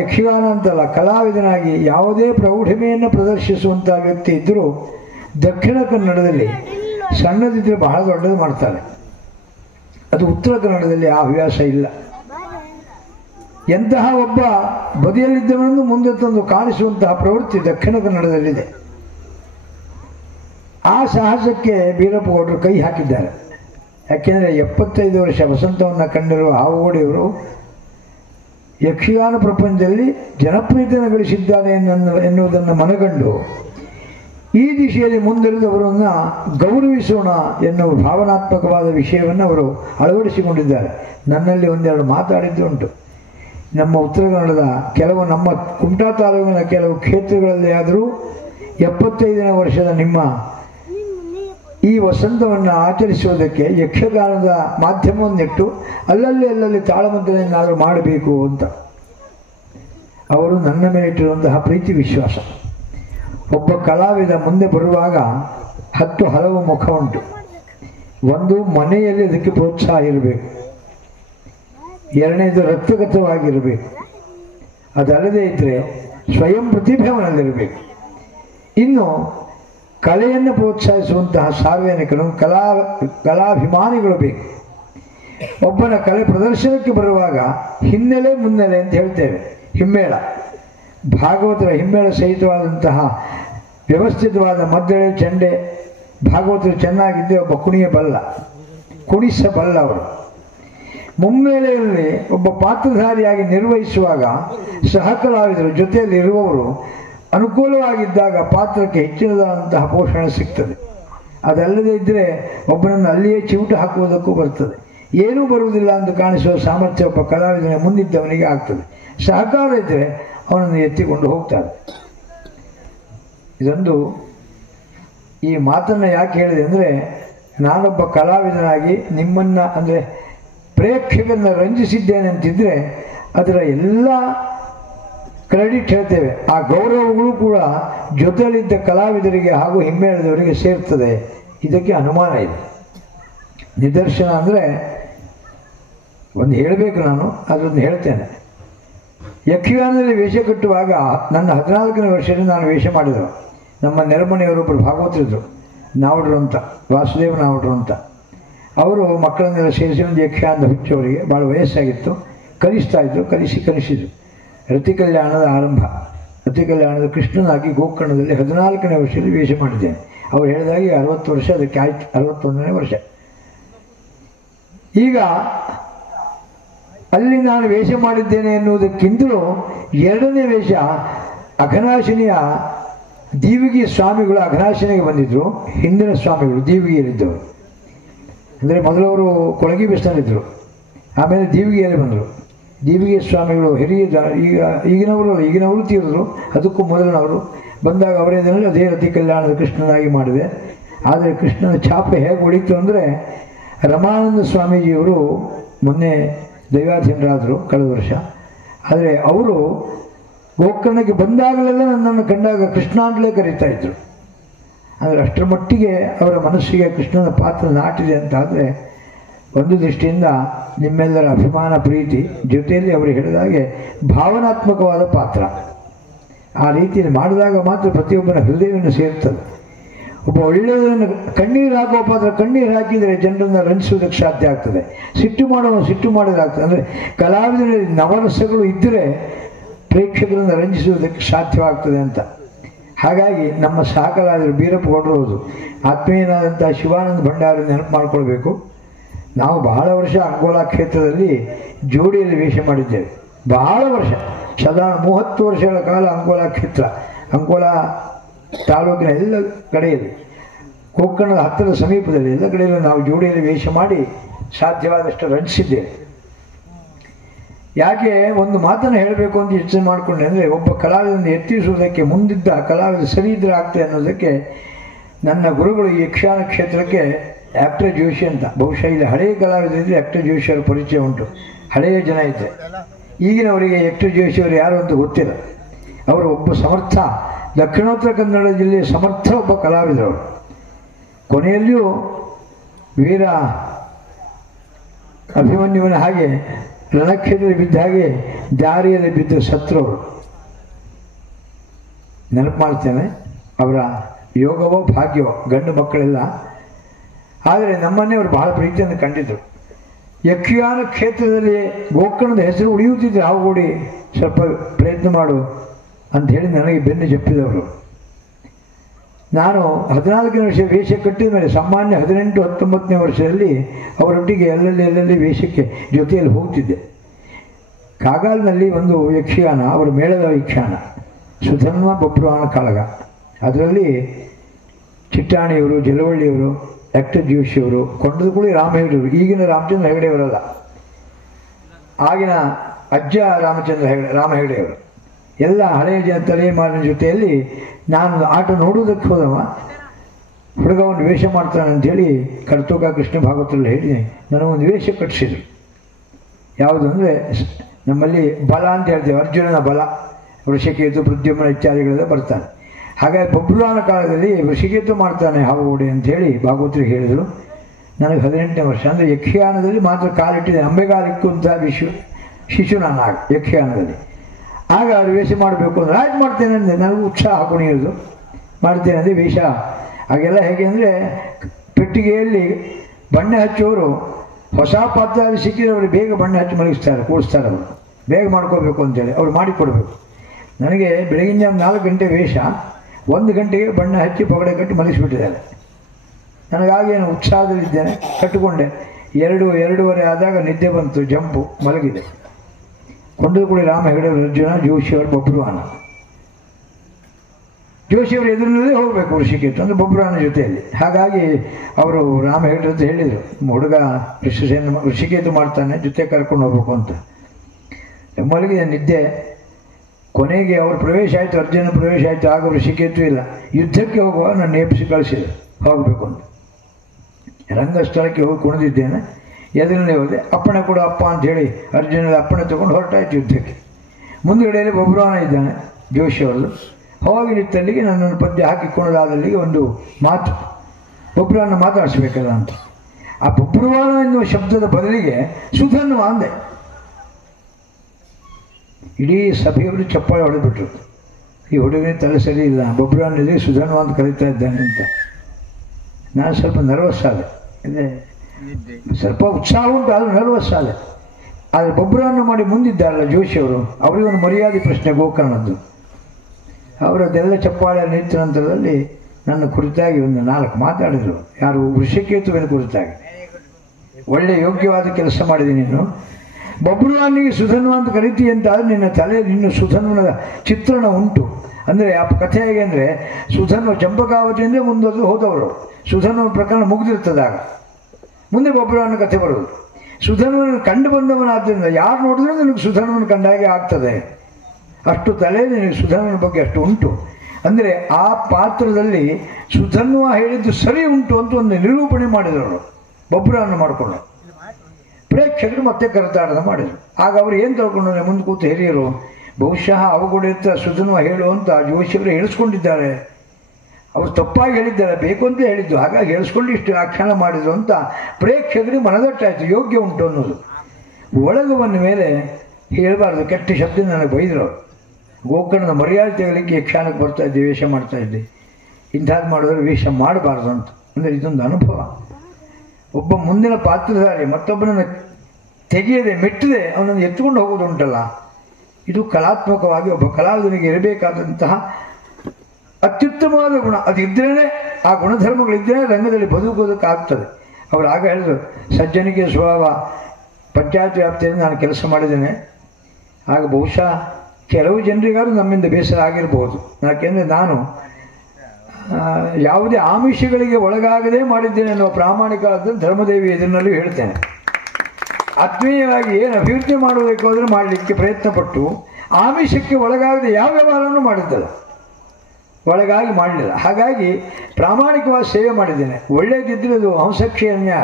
ಯಕ್ಷಗಾನ ಅಂತಲ್ಲ, ಕಲಾವಿದನಾಗಿ ಯಾವುದೇ ಪ್ರೌಢಮೆಯನ್ನು ಪ್ರದರ್ಶಿಸುವಂಥ ವ್ಯಕ್ತಿ ಇದ್ದರೂ ದಕ್ಷಿಣ ಕನ್ನಡದಲ್ಲಿ ಸಣ್ಣದಿದ್ದರೆ ಬಹಳ ದೊಡ್ಡದು ಮಾಡ್ತಾರೆ. ಅದು ಉತ್ತರ ಕನ್ನಡದಲ್ಲಿ ಆ ಹವ್ಯಾಸ ಇಲ್ಲ. ಎಂತಹ ಒಬ್ಬ ಬದಿಯಲ್ಲಿದ್ದವನನ್ನು ಮುಂದೆ ತಂದು ಕಾಣಿಸುವಂತಹ ಪ್ರವೃತ್ತಿ ದಕ್ಷಿಣ ಕನ್ನಡದಲ್ಲಿದೆ. ಆ ಸಾಹಸಕ್ಕೆ ಬೀರಪ್ಪಗೌಡರು ಕೈ ಹಾಕಿದ್ದಾರೆ. ಯಾಕೆಂದರೆ 75 ವರ್ಷ ವಸಂತವನ್ನು ಕಂಡಿರುವ ಹಾವುಗೋಡಿಯವರು ಯಕ್ಷಗಾನ ಪ್ರಪಂಚದಲ್ಲಿ ಜನಪ್ರಿಯತೆಯನ್ನು ಗಳಿಸಿದ್ದಾರೆ ಎನ್ನುವುದನ್ನು ಮನಗಂಡು ಈ ದಿಶೆಯಲ್ಲಿ ಮುಂದುವರೆದವರನ್ನು ಗೌರವಿಸೋಣ ಎನ್ನುವ ಭಾವನಾತ್ಮಕವಾದ ವಿಷಯವನ್ನು ಅವರು ಅಳವಡಿಸಿಕೊಂಡಿದ್ದಾರೆ. ನನ್ನಲ್ಲಿ ಒಂದೆರಡು ಮಾತಾಡಿದ್ದು ಉಂಟು. ನಮ್ಮ ಉತ್ತರ ಕನ್ನಡದ ಕೆಲವು, ನಮ್ಮ ಕುಮಟಾ ತಾಲೂಕಿನ ಕೆಲವು ಕ್ಷೇತ್ರಗಳಲ್ಲಿ ಆದರೂ 75ನೇ ವರ್ಷದ ನಿಮ್ಮ ಈ ವಸಂತವನ್ನು ಆಚರಿಸುವುದಕ್ಕೆ ಯಕ್ಷಗಾನದ ಮಾಧ್ಯಮವನ್ನಿಟ್ಟು ಅಲ್ಲಲ್ಲಿ ತಾಳಮದ್ದಲೆಯನ್ನಾದರೂ ಮಾಡಬೇಕು ಅಂತ ಅವರು ನನ್ನ ಮೇಲೆ ಇಟ್ಟಿರುವಂತಹ ಪ್ರೀತಿ ವಿಶ್ವಾಸ. ಒಬ್ಬ ಕಲಾವಿದ ಮುಂದೆ ಬರುವಾಗ 10 ಹಲವು ಮುಖ ಉಂಟು. ಒಂದು, ಮನೆಯಲ್ಲಿ ಅದಕ್ಕೆ ಪ್ರೋತ್ಸಾಹ ಇರಬೇಕು. ಎರಡನೇದು ರಕ್ತಗತವಾಗಿರಬೇಕು. ಅದಲ್ಲದೆ ಇದ್ದರೆ ಸ್ವಯಂ ಪ್ರತಿಭೆ ಅವನಲ್ಲಿರಬೇಕು. ಇನ್ನು ಕಲೆಯನ್ನು ಪ್ರೋತ್ಸಾಹಿಸುವಂತಹ ಸಾರ್ವಜನಿಕರು, ಕಲಾಭಿಮಾನಿಗಳು ಬೇಕು. ಒಬ್ಬನ ಕಲೆ ಪ್ರದರ್ಶನಕ್ಕೆ ಬರುವಾಗ ಹಿನ್ನೆಲೆ ಮುನ್ನೆಲೆ ಅಂತ ಹೇಳ್ತೇವೆ. ಹಿಮ್ಮೇಳ, ಭಾಗವತರ ಹಿಮ್ಮೇಳ ಸಹಿತವಾದಂತಹ ವ್ಯವಸ್ಥಿತವಾದ ಮದ್ದಳೆ, ಚೆಂಡೆ, ಭಾಗವತರು ಚೆನ್ನಾಗಿದ್ದರೆ ಒಬ್ಬ ಕುಣಿಸಬಲ್ಲ ಅವರು. ಮುಮ್ಮೇಳೆಯಲ್ಲಿ ಒಬ್ಬ ಪಾತ್ರಧಾರಿಯಾಗಿ ನಿರ್ವಹಿಸುವಾಗ ಸಹ ಕಲಾವಿದರು ಜೊತೆಯಲ್ಲಿ ಇರುವವರು ಅನುಕೂಲವಾಗಿದ್ದಾಗ ಪಾತ್ರಕ್ಕೆ ಹೆಚ್ಚಿನದಾದಂತಹ ಪೋಷಣೆ ಸಿಗ್ತದೆ. ಅದಲ್ಲದೆ ಇದ್ದರೆ ಒಬ್ಬನನ್ನು ಅಲ್ಲಿಯೇ ಚಿವುಟು ಹಾಕುವುದಕ್ಕೂ ಬರ್ತದೆ. ಏನೂ ಬರುವುದಿಲ್ಲ ಎಂದು ಕಾಣಿಸುವ ಸಾಮರ್ಥ್ಯ ಒಬ್ಬ ಕಲಾವಿದನ ಮುಂದಿದ್ದವನಿಗೆ ಆಗ್ತದೆ. ಸಹಕಾರ ಇದ್ದರೆ ಅವನನ್ನು ಎತ್ತಿಕೊಂಡು ಹೋಗ್ತಾರೆ. ಇದೊಂದು, ಈ ಮಾತನ್ನು ಯಾಕೆ ಹೇಳಿದೆ ಅಂದರೆ, ನಾನೊಬ್ಬ ಕಲಾವಿದನಾಗಿ ನಿಮ್ಮನ್ನು ಅಂದರೆ ಪ್ರೇಕ್ಷಕರನ್ನು ರಂಜಿಸಿದ್ದೇನೆ ಅಂತಿದ್ದರೆ ಅದರ ಎಲ್ಲ ಕ್ರೆಡಿಟ್ ಹೇಳ್ತೇವೆ. ಆ ಗೌರವಗಳು ಕೂಡ ಜೊತೆಯಲ್ಲಿದ್ದ ಕಲಾವಿದರಿಗೆ ಹಾಗೂ ಹಿಮ್ಮೇಳದವರಿಗೆ ಸೇರ್ತದೆ. ಇದಕ್ಕೆ ಅನುಮಾನ ಇದೆ. ನಿದರ್ಶನ ಅಂದರೆ ಒಂದು ಹೇಳಬೇಕು, ನಾನು ಅದನ್ನು ಹೇಳ್ತೇನೆ. ಯಕ್ಷಗಾನದಲ್ಲಿ ವೇಷ ಕಟ್ಟುವಾಗ ನನ್ನ 14ನೇ ವರ್ಷದಲ್ಲಿ ನಾನು ವೇಷ ಮಾಡಿದರು. ನಮ್ಮ ನೆರೆಮನೆಯವರೊಬ್ಬರು ಭಾಗವತರಿದ್ದರು, ನಾವಡ್ರು ಅಂತ, ವಾಸುದೇವ ನಾವಡ್ರು ಅಂತ. ಅವರು ಮಕ್ಕಳನ್ನೆಲ್ಲ ಸೇರಿಸಿ ಒಂದು ಯಕ್ಷಗಾನದ ಹುಚ್ಚವರಿಗೆ ಭಾಳ ವಯಸ್ಸಾಗಿತ್ತು, ಕಲಿಸ್ತಾಯಿದ್ರು. ಕಲಿಸಿದ್ರು. ರತಿ ಕಲ್ಯಾಣದ ಆರಂಭ, ರತಿ ಕಲ್ಯಾಣದ ಕೃಷ್ಣನಾಗಿ ಗೋಕರ್ಣದಲ್ಲಿ 14ನೇ ವರ್ಷದಲ್ಲಿ ವೇಷ ಮಾಡಿದ್ದೇನೆ. ಅವ್ರು ಹೇಳಿದಾಗೆ 60 ವರ್ಷ, ಅದಕ್ಕೆ ಆಯ್ತು 61ನೇ ವರ್ಷ. ಈಗ ಅಲ್ಲಿ ನಾನು ವೇಷ ಮಾಡಿದ್ದೇನೆ ಎನ್ನುವುದಕ್ಕಿಂತಲೂ ಎರಡನೇ ವೇಷ ಅಘನಾಶಿನಿಯ ದೀವಿಗೆ ಸ್ವಾಮಿಗಳು ಅಘನಾಶಿನಿಗೆ ಬಂದಿದ್ದರು. ಹಿಂದಿನ ಸ್ವಾಮಿಗಳು ದೀವಿಗೆಯಲ್ಲಿದ್ದವರು. ಅಂದರೆ ಮೊದಲವರು ಕೊಳಗಿ ಬೆಸ್ನಲ್ಲಿದ್ದರು, ಆಮೇಲೆ ದೀವಿಗೆಯಲ್ಲಿ ಬಂದರು. ದೀವಿಗೆ ಸ್ವಾಮಿಗಳು ಹಿರಿಯ ಈಗಿನವರು ತೀರಿದ್ರು. ಅದಕ್ಕೂ ಮೊದಲಿನವರು ಬಂದಾಗ ಅವರೇನಲ್ಲಿ ಅದೇ ರತಿ ಕಲ್ಯಾಣದ ಕೃಷ್ಣನಾಗಿ ಮಾಡಿದೆ. ಆದರೆ ಕೃಷ್ಣನ ಛಾಪೆ ಹೇಗೆ ಉಳಿತು ಅಂದರೆ, ರಮಾನಂದ ಸ್ವಾಮೀಜಿಯವರು ಮೊನ್ನೆ ದೈವಾಧೀನರಾದರು ಕಳೆದ ವರ್ಷ. ಆದರೆ ಅವರು ಗೋಕರ್ಣಕ್ಕೆ ಬಂದಾಗಲೆಲ್ಲ ನನ್ನನ್ನು ಕಂಡಾಗ ಕೃಷ್ಣ ಅಂತಲೇ ಕರೀತಾ ಇದ್ದರು. ಅಂದರೆ ಅಷ್ಟರ ಮಟ್ಟಿಗೆ ಅವರ ಮನಸ್ಸಿಗೆ ಕೃಷ್ಣನ ಪಾತ್ರ ನಾಟಿದೆ ಅಂತಾದರೆ, ಒಂದು ದೃಷ್ಟಿಯಿಂದ ನಿಮ್ಮೆಲ್ಲರ ಅಭಿಮಾನ, ಪ್ರೀತಿ, ಜೊತೆಯಲ್ಲಿ ಅವರು ಹೇಳಿದಾಗೆ ಭಾವನಾತ್ಮಕವಾದ ಪಾತ್ರ. ಆ ರೀತಿಯಲ್ಲಿ ಮಾಡಿದಾಗ ಮಾತ್ರ ಪ್ರತಿಯೊಬ್ಬನ ಹೃದಯವನ್ನು ಸೇರ್ತದೆ. ಒಬ್ಬ ಒಳ್ಳೆಯದನ್ನು ಕಣ್ಣೀರು ಹಾಕುವ ಪಾತ್ರ ಕಣ್ಣೀರು ಹಾಕಿದರೆ ಜನರನ್ನು ರಂಜಿಸುವುದಕ್ಕೆ ಸಾಧ್ಯ ಆಗ್ತದೆ. ಸಿಟ್ಟು ಮಾಡಿದಾಗ್ತದೆ. ಅಂದರೆ ಕಲಾವಿದರಲ್ಲಿ ನವರಸಗಳು ಇದ್ದರೆ ಪ್ರೇಕ್ಷಕರನ್ನು ರಂಜಿಸುವುದಕ್ಕೆ ಸಾಧ್ಯವಾಗ್ತದೆ ಅಂತ. ಹಾಗಾಗಿ ನಮ್ಮ ಸಹ ಕಲಾವಿದರು ಬೀರಪ್ಪ ಗೌಡರವರು ಆತ್ಮೀಯನಾದಂಥ ಶಿವಾನಂದ ಭಂಡಾರ ನೆನಪು ಮಾಡಿಕೊಳ್ಬೇಕು. ನಾವು ಬಹಳ ವರ್ಷ ಅಂಗೋಲಾ ಕ್ಷೇತ್ರದಲ್ಲಿ ಜೋಡಿಯಲ್ಲಿ ವೇಷ ಮಾಡಿದ್ದೇವೆ. ಬಹಳ ವರ್ಷ, ಸಾಧಾರಣ 30 ವರ್ಷಗಳ ಕಾಲ ಅಂಗೋಲಾ ಕ್ಷೇತ್ರ, ಅಂಗೋಲಾ ತಾಲೂಕಿನ ಎಲ್ಲ ಕಡೆಯಲ್ಲಿ, ಗೋಕರ್ಣದ ಹತ್ತಿರದ ಸಮೀಪದಲ್ಲಿ ಎಲ್ಲ ಕಡೆಯಲ್ಲೂ ನಾವು ಜೋಡಿಯಲ್ಲಿ ವೇಷ ಮಾಡಿ ಸಾಧ್ಯವಾದಷ್ಟು ರಂಜಿಸಿದ್ದೇವೆ. ಯಾಕೆ ಒಂದು ಮಾತನ್ನು ಹೇಳಬೇಕು ಅಂತ ಯೋಚನೆ ಮಾಡಿಕೊಂಡೆ ಅಂದರೆ, ಒಬ್ಬ ಕಲಾವಿದನ್ನು ಎತ್ತಿಸುವುದಕ್ಕೆ ಮುಂದಿದ್ದ ಕಲಾವಿದ ಸರಿ ಇದ್ರೆ ಆಗ್ತದೆ ಅನ್ನೋದಕ್ಕೆ ನನ್ನ ಗುರುಗಳು ಈ ಯಕ್ಷಗಾನ ಕ್ಷೇತ್ರಕ್ಕೆ ಆಕ್ಟರ್ ಜೋಶಿ ಅಂತ, ಬಹುಶಃ ಇಲ್ಲಿ ಹಳೆಯ ಕಲಾವಿದರಿದ್ದರೆ ಆಕ್ಟರ್ ಜೋಶಿ ಅವರ ಪರಿಚಯ ಉಂಟು, ಹಳೆಯ ಜನ ಇದ್ದರೆ. ಈಗಿನವರಿಗೆ ಆಕ್ಟರ್ ಜೋಶಿ ಅವರು ಯಾರು ಅಂತ ಗೊತ್ತಿಲ್ಲ. ಅವರು ಒಬ್ಬ ಸಮರ್ಥ, ದಕ್ಷಿಣೋತ್ತರ ಕನ್ನಡ ಜಿಲ್ಲೆಯ ಸಮರ್ಥ ಒಬ್ಬ ಕಲಾವಿದರು. ಕೊನೆಯಲ್ಲಿಯೂ ವೀರ ಅಭಿಮನ್ಯುವಿನ ಹಾಗೆ ರಣಕ್ಷೇತ್ರದಲ್ಲಿ ಬಿದ್ದ ಹಾಗೆ ದಾರಿಯಲ್ಲಿ ಬಿದ್ದ ಸತ್ರವರು. ನೆನಪು ಮಾಡ್ತೇನೆ. ಅವರ ಯೋಗವೋ ಭಾಗ್ಯವೋ, ಗಂಡು ಮಕ್ಕಳೆಲ್ಲ. ಆದರೆ ನಮ್ಮನ್ನೇ ಅವರು ಬಹಳ ಪ್ರೀತಿಯನ್ನು ಕಂಡಿದ್ದರು. ಯಕ್ಷಗಾನ ಕ್ಷೇತ್ರದಲ್ಲಿ ಗೋಕರ್ಣದ ಹೆಸರು ಉಳಿಯುತ್ತಿದ್ದರೆ ಹಾವುಗೋಡಿ ಸ್ವಲ್ಪ ಪ್ರಯತ್ನ ಮಾಡು ಅಂತ ಹೇಳಿ ನನಗೆ ಬೆನ್ನು ಜಪ್ಪಿದವರು. ನಾನು 14ನೇ ವರ್ಷ ವೇಷ ಕಟ್ಟಿದ ಮೇಲೆ ಸಾಮಾನ್ಯ 18, 19ನೇ ವರ್ಷದಲ್ಲಿ ಅವರೊಟ್ಟಿಗೆ ಎಲ್ಲೆಲ್ಲಿ ವೇಷಕ್ಕೆ ಜೊತೆಯಲ್ಲಿ ಹೋಗ್ತಿದ್ದೆ. ಕಾಗಾಲ್ನಲ್ಲಿ ಒಂದು ಯಕ್ಷಗಾನ, ಅವರ ಮೇಳದ ಯಕ್ಷಗಾನ, ಸುಧನ್ವ ಬಬ್ರುವಾನ ಕಾಳಗ. ಅದರಲ್ಲಿ ಚಿಟ್ಟಾಣಿಯವರು, ಜಲವಳ್ಳಿಯವರು, ಆಕ್ಟರ್ ಜೋಶಿಯವರು, ಕೊಂಡದಕುಳಿ ರಾಮ ಹೆಗಡೆಯವರು, ಈಗಿನ ರಾಮಚಂದ್ರ ಹೆಗಡೆಯವರಲ್ಲ, ಆಗಿನ ಅಜ್ಜ ರಾಮ ಹೆಗಡೆಯವರು, ಎಲ್ಲ ಹಳೆಯ ತಲೆಮಾರಿನ ಜೊತೆಯಲ್ಲಿ ನಾನು ಆಟ ನೋಡುವುದಕ್ಕೆ ಹೋದವ. ಹುಡುಗ ಒಂದು ವೇಷ ಮಾಡ್ತಾನೆ ಅಂಥೇಳಿ ಕರ್ತೋಕ ಕೃಷ್ಣ ಭಾಗವತರಲ್ಲಿ ಹೇಳಿ ನನಗೊಂದು ವೇಷ ಕಟ್ಟಿಸಿದ್ರು. ಯಾವುದು ಅಂದರೆ ನಮ್ಮಲ್ಲಿ ಬಲ ಅಂತ ಹೇಳ್ತೇವೆ, ಅರ್ಜುನನ ಬಲ, ವೃಷಕೇತು, ಪ್ರದ್ಯುಮ್ನ ಇತ್ಯಾದಿಗಳೆಲ್ಲ ಬರ್ತಾನೆ. ಹಾಗಾಗಿ ಬಬ್ರುವಾನ ಕಾಲದಲ್ಲಿ ವೃಷಕೇತು ಮಾಡ್ತಾನೆ ಹಾವು ಓಡಿ ಅಂಥೇಳಿ ಭಾಗವತರಿಗೆ ಹೇಳಿದರು. ನನಗೆ 18ನೇ ವರ್ಷ, ಅಂದರೆ ಯಕ್ಷಗಾನದಲ್ಲಿ ಮಾತ್ರ ಕಾಲಿಟ್ಟಿದೆ. ಅಂಬೆಗಾಲಿಕ್ಕು ಅಂತ ಶಿಶು ನಾನು ಆಗ ಯಕ್ಷಗಾನದಲ್ಲಿ. ಆಗ ಅವರು ವೇಷ ಮಾಡಬೇಕು ಅಂದರೆ ಆಯ್ತು ಮಾಡ್ತೇನೆ ಅಂದರೆ ನನಗೂ ಉತ್ಸಾಹ ಕುಣಿಯೋದು, ಮಾಡ್ತೇನೆ ಅಂದರೆ ವೇಷ. ಹಾಗೆಲ್ಲ ಹೇಗೆ ಅಂದರೆ ಪೆಟ್ಟಿಗೆಯಲ್ಲಿ ಬಣ್ಣ ಹಚ್ಚೋರು ಹೊಸ ಪಾತ್ರ ಸಿಕ್ಕಿದ್ರೆ ಬೇಗ ಬಣ್ಣ ಹಚ್ಚಿ ಮಲಗಿಸ್ತಾರೆ, ಕೂಡಿಸ್ತಾರೆ. ಅವರು ಬೇಗ ಮಾಡ್ಕೋಬೇಕು ಅಂತೇಳಿ ಅವ್ರು ಮಾಡಿಕೊಡ್ಬೇಕು. ನನಗೆ ಬೆಳಗಿನ 4 ಗಂಟೆ ವೇಷ, 1 ಗಂಟೆಗೆ ಬಣ್ಣ ಹಚ್ಚಿ ಪಗಡೆ ಕಟ್ಟಿ ಮಲಗಿಸ್ಬಿಟ್ಟಿದ್ದಾರೆ. ನನಗಾಗೇನು ಉತ್ಸಾಹದಲ್ಲಿದ್ದೇನೆ, ಕಟ್ಟಿಕೊಂಡೆ. 2:30 ಆದಾಗ ನಿದ್ದೆ ಬಂತು, ಜಂಪು, ಮಲಗಿದೆ. ಕೊಂಡದಕುಳಿ ರಾಮ ಹೆಗಡೆಯವರು, ಅರ್ಜುನ, ಜೋಶಿಯವರು, ಬಬ್ರುವಾನ. ಜೋಶಿಯವರು ಎದುರಿನಲ್ಲೇ ಹೋಗಬೇಕು ವೃಷಿಕೇತು, ಅಂದರೆ ಬಬ್ರುವಾನ ಜೊತೆಯಲ್ಲಿ. ಹಾಗಾಗಿ ಅವರು ರಾಮ ಹೆಗಡೆ ಅಂತ ಹೇಳಿದರು, ಹುಡುಗ ವೃಷಿಕೇತು ಮಾಡ್ತಾನೆ, ಜೊತೆ ಕರ್ಕೊಂಡು ಹೋಗ್ಬೇಕು ಅಂತ. ಮಲಗಿದೆ, ನಿದ್ದೆ. ಕೊನೆಗೆ ಅವ್ರ ಪ್ರವೇಶ ಆಯಿತು, ಅರ್ಜುನ ಪ್ರವೇಶ ಆಯಿತು. ಆಗ ವೃಷಿಕೇತು ಇಲ್ಲ, ಯುದ್ಧಕ್ಕೆ ಹೋಗುವ ನಾನು ನೇಪಿಸಿ ಕಳಿಸಿದೆ ಹೋಗಬೇಕು ಅಂತ. ರಂಗಸ್ಥಳಕ್ಕೆ ಹೋಗಿ ಕುಣಿದಿದ್ದೇನೆ, ಎದುರನ್ನೇ ಹೋದೆ. ಅಪ್ಪಣೆ ಕೊಡು ಅಪ್ಪ ಅಂಥೇಳಿ ಅರ್ಜುನದ ಅಪ್ಪಣೆ ತೊಗೊಂಡು ಹೊರಟಾಯ್ತು ಯುದ್ಧಕ್ಕೆ. ಮುಂದುಗಡೆಯಲ್ಲಿ ಬಬ್ರುವಾನ ಇದ್ದಾನೆ, ಜೋಶಿಯವರು. ಹೋಗಿ ನಿತ್ತಲ್ಲಿಗೆ ನನ್ನನ್ನು ಪದ್ಯ ಹಾಕಿಕೊಳ್ಳೋದಾದಲ್ಲಿಗೆ ಒಂದು ಮಾತು, ಬಬ್ರುವಾನ ಮಾತಾಡಿಸ್ಬೇಕಲ್ಲ ಅಂತ. ಆ ಬಬ್ರುವಾನ ಎನ್ನುವ ಶಬ್ದದ ಬದಲಿಗೆ ಸುಧನ್ವ ಅಂದೆ. ಇಡೀ ಸಭೆಯವರು ಚಪ್ಪಾಳೆ ಹೊಡೆದ್ಬಿಟ್ರು. ಈ ಹುಡುಗನೇ ತಲೆ ಸರಿ ಇಲ್ಲ, ಬಬ್ರುವಾನಲ್ಲಿ ಸುಧನ್ವ ಅಂತ ಕರೀತಾ ಇದ್ದಾನೆ ಅಂತ. ನಾನು ಸ್ವಲ್ಪ ನರ್ವಸ್ ಆದೆ, ಅಂದರೆ ಸ್ವಲ್ಪ ಉತ್ಸಾಹ ಉಂಟು, ಆದರೂ ನರ್ವಸ್ ಆದೆ. ಆದರೆ ಬಬ್ರುವಾನ ಮಾಡಿ ಮುಂದಿದ್ದಾರಲ್ಲ ಜೋಶಿಯವರು, ಅವರಿಗೊಂದು ಮರ್ಯಾದೆ ಪ್ರಶ್ನೆ ಗೋಕರ್ಣದ್ದು. ಅವರದ್ದೆಲ್ಲ ಚಪ್ಪಾಳೆ ನಿಂತ ನಂತರದಲ್ಲಿ ನನ್ನ ಕುರಿತಾಗಿ ಒಂದು 4 ಮಾತಾಡಿದರು. ಯಾರು? ವೃಷಕೇತುವಿನ ಕುರಿತಾಗಿ. ಒಳ್ಳೆ ಯೋಗ್ಯವಾದ ಕೆಲಸ ಮಾಡಿದೆ ನೀನು. ಬಬ್ರುವಾನಿಗೆ ಸುಧನ್ವ ಅಂತ ಕರಿತೀಯ ಅಂತ ಆದರೆ ನಿನ್ನ ತಲೆಯಲ್ಲಿ ಸುಧನ್ವನ ಚಿತ್ರಣ ಉಂಟು. ಅಂದರೆ ಆ ಕಥೆ ಹೇಗೆ ಅಂದರೆ, ಸುಧನ್ವ ಚಂಪಕಾವತಿಯಿಂದ ಮುಂದೊಂದು ಹೋದವರು, ಸುಧನ್ವನ ಪ್ರಕರಣ ಮುಗಿದಿರ್ತದಾಗ ಮುಂದೆ ಬಬ್ರುವಾನ ಕಥೆ ಬರೋದು. ಸುಧನ್ವನ ಕಂಡು ಬಂದವನಾದ್ದರಿಂದ ಯಾರು ನೋಡಿದ್ರೆ ನಿನಗೆ ಸುಧನ್ವನ ಕಂಡಾಗೆ ಆಗ್ತದೆ. ಅಷ್ಟು ತಲೆ ನಿನಗೆ ಸುಧನ್ವನ ಬಗ್ಗೆ ಅಷ್ಟು ಉಂಟು. ಅಂದರೆ ಆ ಪಾತ್ರದಲ್ಲಿ ಸುಧನ್ವ ಹೇಳಿದ್ದು ಸರಿ ಉಂಟು ಅಂತ ಒಂದು ನಿರೂಪಣೆ ಮಾಡಿದವರು ಬಬ್ರುವಾನ ಮಾಡಿಕೊಂಡು. ಪ್ರೇಕ್ಷಕರು ಮತ್ತೆ ಕರೆತಾಡದ ಮಾಡಿದರು. ಆಗ ಅವರು ಏನು ತಿಳ್ಕೊಂಡ್ರೆ, ಮುಂದೆ ಕೂತು ಹಿರಿಯರು ಬಹುಶಃ ಅವಗುಡಿತ ಸುಧನ್ವ ಹೇಳು ಅಂತ ಜೋಶಿಯವರು ಹೇಳಿಸ್ಕೊಂಡಿದ್ದಾರೆ, ಅವರು ತಪ್ಪಾಗಿ ಹೇಳಿದ್ದಾರೆ, ಬೇಕು ಅಂತ ಹೇಳಿದ್ದು, ಹಾಗಾಗಿ ಹೇಳಿಸ್ಕೊಂಡು ಇಷ್ಟು ಆಖ್ಯಾನ ಮಾಡಿದರು ಅಂತ ಪ್ರೇಕ್ಷಕರಿಗೆ ಮನದಟ್ಟಾಯಿತು, ಯೋಗ್ಯ ಉಂಟು ಅನ್ನೋದು. ಒಳಗೆ ಬಂದ ಮೇಲೆ ಹೇಳಬಾರ್ದು, ಕೆಟ್ಟ ಶಬ್ದ ನನಗೆ ಬೈದರು. ಗೋಕರ್ಣದ ಮರ್ಯಾದೆ ತೆಗಲಿಕ್ಕೆ ಯಕ್ಷಗಾನಕ್ಕೆ ಬರ್ತಾ ಇದ್ದೆ, ವೇಷ ಮಾಡ್ತಾ ಇದ್ದೆ. ಇಂಥದ್ದು ಮಾಡಿದ್ರೆ ವೇಷ ಮಾಡಬಾರ್ದು ಅಂತ. ಅಂದರೆ ಇದೊಂದು ಅನುಭವ. ಒಬ್ಬ ಮುಂದಿನ ಪಾತ್ರಧಾರಿ ಮತ್ತೊಬ್ಬನನ್ನು ತೆಗೆಯದೆ ಮೆಟ್ಟದೆ ಅವನನ್ನು ಎತ್ತುಕೊಂಡು ಹೋಗೋದು ಉಂಟಲ್ಲ, ಇದು ಕಲಾತ್ಮಕವಾಗಿ ಒಬ್ಬ ಕಲಾವಿದನಿಗೆ ಇರಬೇಕಾದಂತಹ ಅತ್ಯುತ್ತಮವಾದ ಗುಣ. ಅದಿದ್ರೇ, ಆ ಗುಣಧರ್ಮಗಳಿದ್ದರೆ ರಂಗದಲ್ಲಿ ಬದುಕೋದಕ್ಕಾಗ್ತದೆ. ಅವರು ಆಗ ಹೇಳಿದ್ರು, ಸಜ್ಜನಿಕೆ ಸ್ವಭಾವ, ಪಂಚಾಯತ್ ವ್ಯಾಪ್ತಿಯಲ್ಲಿ ನಾನು ಕೆಲಸ ಮಾಡಿದ್ದೇನೆ. ಆಗ ಬಹುಶಃ ಕೆಲವು ಜನರಿಗಾದ್ರೂ ನಮ್ಮಿಂದ ಬೇಸರ ಆಗಿರಬಹುದು. ಯಾಕೆಂದರೆ ನಾನು ಯಾವುದೇ ಆಮಿಷಗಳಿಗೆ ಒಳಗಾಗದೇ ಮಾಡಿದ್ದೇನೆ ಅನ್ನುವ ಪ್ರಾಮಾಣಿಕವಾದ ಧರ್ಮದೇವಿ ಇದನ್ನಲ್ಲೂ ಹೇಳ್ತೇನೆ. ಆತ್ಮೀಯವಾಗಿ ಏನು ಅಭಿವೃದ್ಧಿ ಮಾಡೋದಕ್ಕೆ ಹೋದರೆ ಮಾಡಲಿಕ್ಕೆ ಪ್ರಯತ್ನಪಟ್ಟು ಆಮಿಷಕ್ಕೆ ಒಳಗಾಗದೆ ಯಾವ ವ್ಯವಹಾರನೂ ಮಾಡಿದ್ದಲ್ಲ, ಒಳಗಾಗಿ ಮಾಡಲಿಲ್ಲ. ಹಾಗಾಗಿ ಪ್ರಾಮಾಣಿಕವಾಗಿ ಸೇವೆ ಮಾಡಿದ್ದೇನೆ. ಒಳ್ಳೆಯದಿದ್ದರೆ ಅದು ಹಂಸಕ್ಷೇಮ್ಯ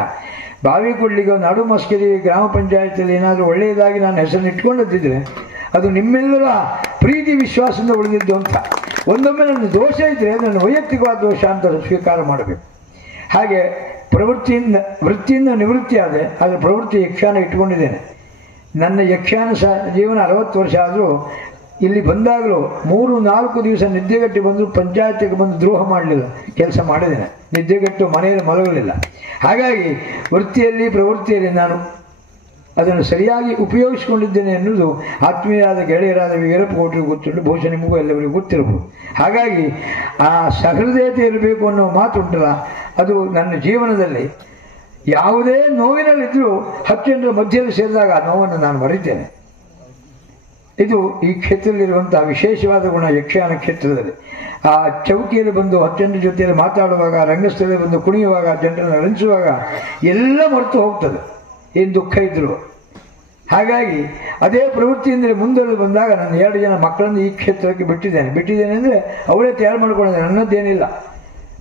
ಬಾವಿಕೊಡ್ಲಿಗೆ ಒಂದು ನಡು ಮಸ್ಕಿರಿ ಗ್ರಾಮ ಪಂಚಾಯತಿಯಲ್ಲಿ ಏನಾದರೂ ಒಳ್ಳೆಯದಾಗಿ ನಾನು ಹೆಸರನ್ನು ಇಟ್ಕೊಂಡಿದ್ದರೆ ಅದು ನಿಮ್ಮೆಲ್ಲರ ಪ್ರೀತಿ ವಿಶ್ವಾಸದಿಂದ ಉಳಿದಿದ್ದು ಅಂತ. ಒಂದೊಮ್ಮೆ ನನ್ನ ದೋಷ ಇದ್ದರೆ ನನ್ನ ವೈಯಕ್ತಿಕವಾದ ದೋಷ ಅಂತ ಸ್ವೀಕಾರ ಮಾಡಬೇಕು. ಹಾಗೆ ವೃತ್ತಿಯಿಂದ ನಿವೃತ್ತಿ ಆದೆ, ಆದರೆ ಪ್ರವೃತ್ತಿ ಯಕ್ಷಗಾನ ಇಟ್ಕೊಂಡಿದ್ದೇನೆ. ನನ್ನ ಯಕ್ಷಗಾನ ಜೀವನ 60 ವರ್ಷ ಆದರೂ ಇಲ್ಲಿ ಬಂದಾಗಲೂ 3-4 ದಿವಸ ನಿದ್ದೆಗಟ್ಟಿ ಬಂದರೂ ಪಂಚಾಯತಿಗೆ ಬಂದು ದ್ರೋಹ ಮಾಡಲಿಲ್ಲ, ಕೆಲಸ ಮಾಡಿದ್ದೇನೆ. ನಿದ್ದೆಗಟ್ಟು ಮನೆಯಲ್ಲಿ ಮಲಗಲಿಲ್ಲ. ಹಾಗಾಗಿ ವೃತ್ತಿಯಲ್ಲಿ ಪ್ರವೃತ್ತಿಯಲ್ಲಿ ನಾನು ಅದನ್ನು ಸರಿಯಾಗಿ ಉಪಯೋಗಿಸಿಕೊಂಡಿದ್ದೇನೆ ಎನ್ನುವುದು ಆತ್ಮೀಯರಾದ ಗೆಳೆಯರಾದ ವೀರಪ್ಪ ಗೌಡರಿಗೂ ಗೊತ್ತಿರಲು ಬಹುಶಃ ನಿಮಗೂ ಎಲ್ಲರಿಗೂ ಗೊತ್ತಿರಬಹುದು. ಹಾಗಾಗಿ ಆ ಸಹೃದಯತೆ ಇರಬೇಕು ಅನ್ನೋ ಮಾತುಂಟಲ್ಲ, ಅದು ನನ್ನ ಜೀವನದಲ್ಲಿ ಯಾವುದೇ ನೋವಿನಲ್ಲಿದ್ದರೂ 10 ಜನರ ಮಧ್ಯದಲ್ಲಿ ಸೇರಿದಾಗ ಆ ನೋವನ್ನು ನಾನು ಮರೆತೇನೆ. ಇದು ಈ ಕ್ಷೇತ್ರದಲ್ಲಿರುವಂತಹ ವಿಶೇಷವಾದ ಗುಣ. ಯಕ್ಷಗಾನ ಕ್ಷೇತ್ರದಲ್ಲಿ ಆ ಚೌಕಿಯಲ್ಲಿ ಬಂದು 10 ಜನರ ಜೊತೆಯಲ್ಲಿ ಮಾತಾಡುವಾಗ, ರಂಗಸ್ಥಳದಲ್ಲಿ ಬಂದು ಕುಣಿಯುವಾಗ, ಜನರನ್ನು ರಂಜಿಸುವಾಗ ಎಲ್ಲ ಮರೆತು ಹೋಗ್ತದೆ, ಏನು ದುಃಖ ಇದ್ರು. ಹಾಗಾಗಿ ಅದೇ ಪ್ರವೃತ್ತಿಯಿಂದಲೇ ಮುಂದೆ ಬಂದಾಗ ನಾನು 2 ಜನ ಮಕ್ಕಳನ್ನು ಈ ಕ್ಷೇತ್ರಕ್ಕೆ ಬಿಟ್ಟಿದ್ದೇನೆ ಅಂದರೆ ಅವಳೇ ತಯಾರು ಮಾಡಿಕೊಂಡಿದ್ದೇನೆ, ನನ್ನದ್ದೇನಿಲ್ಲ.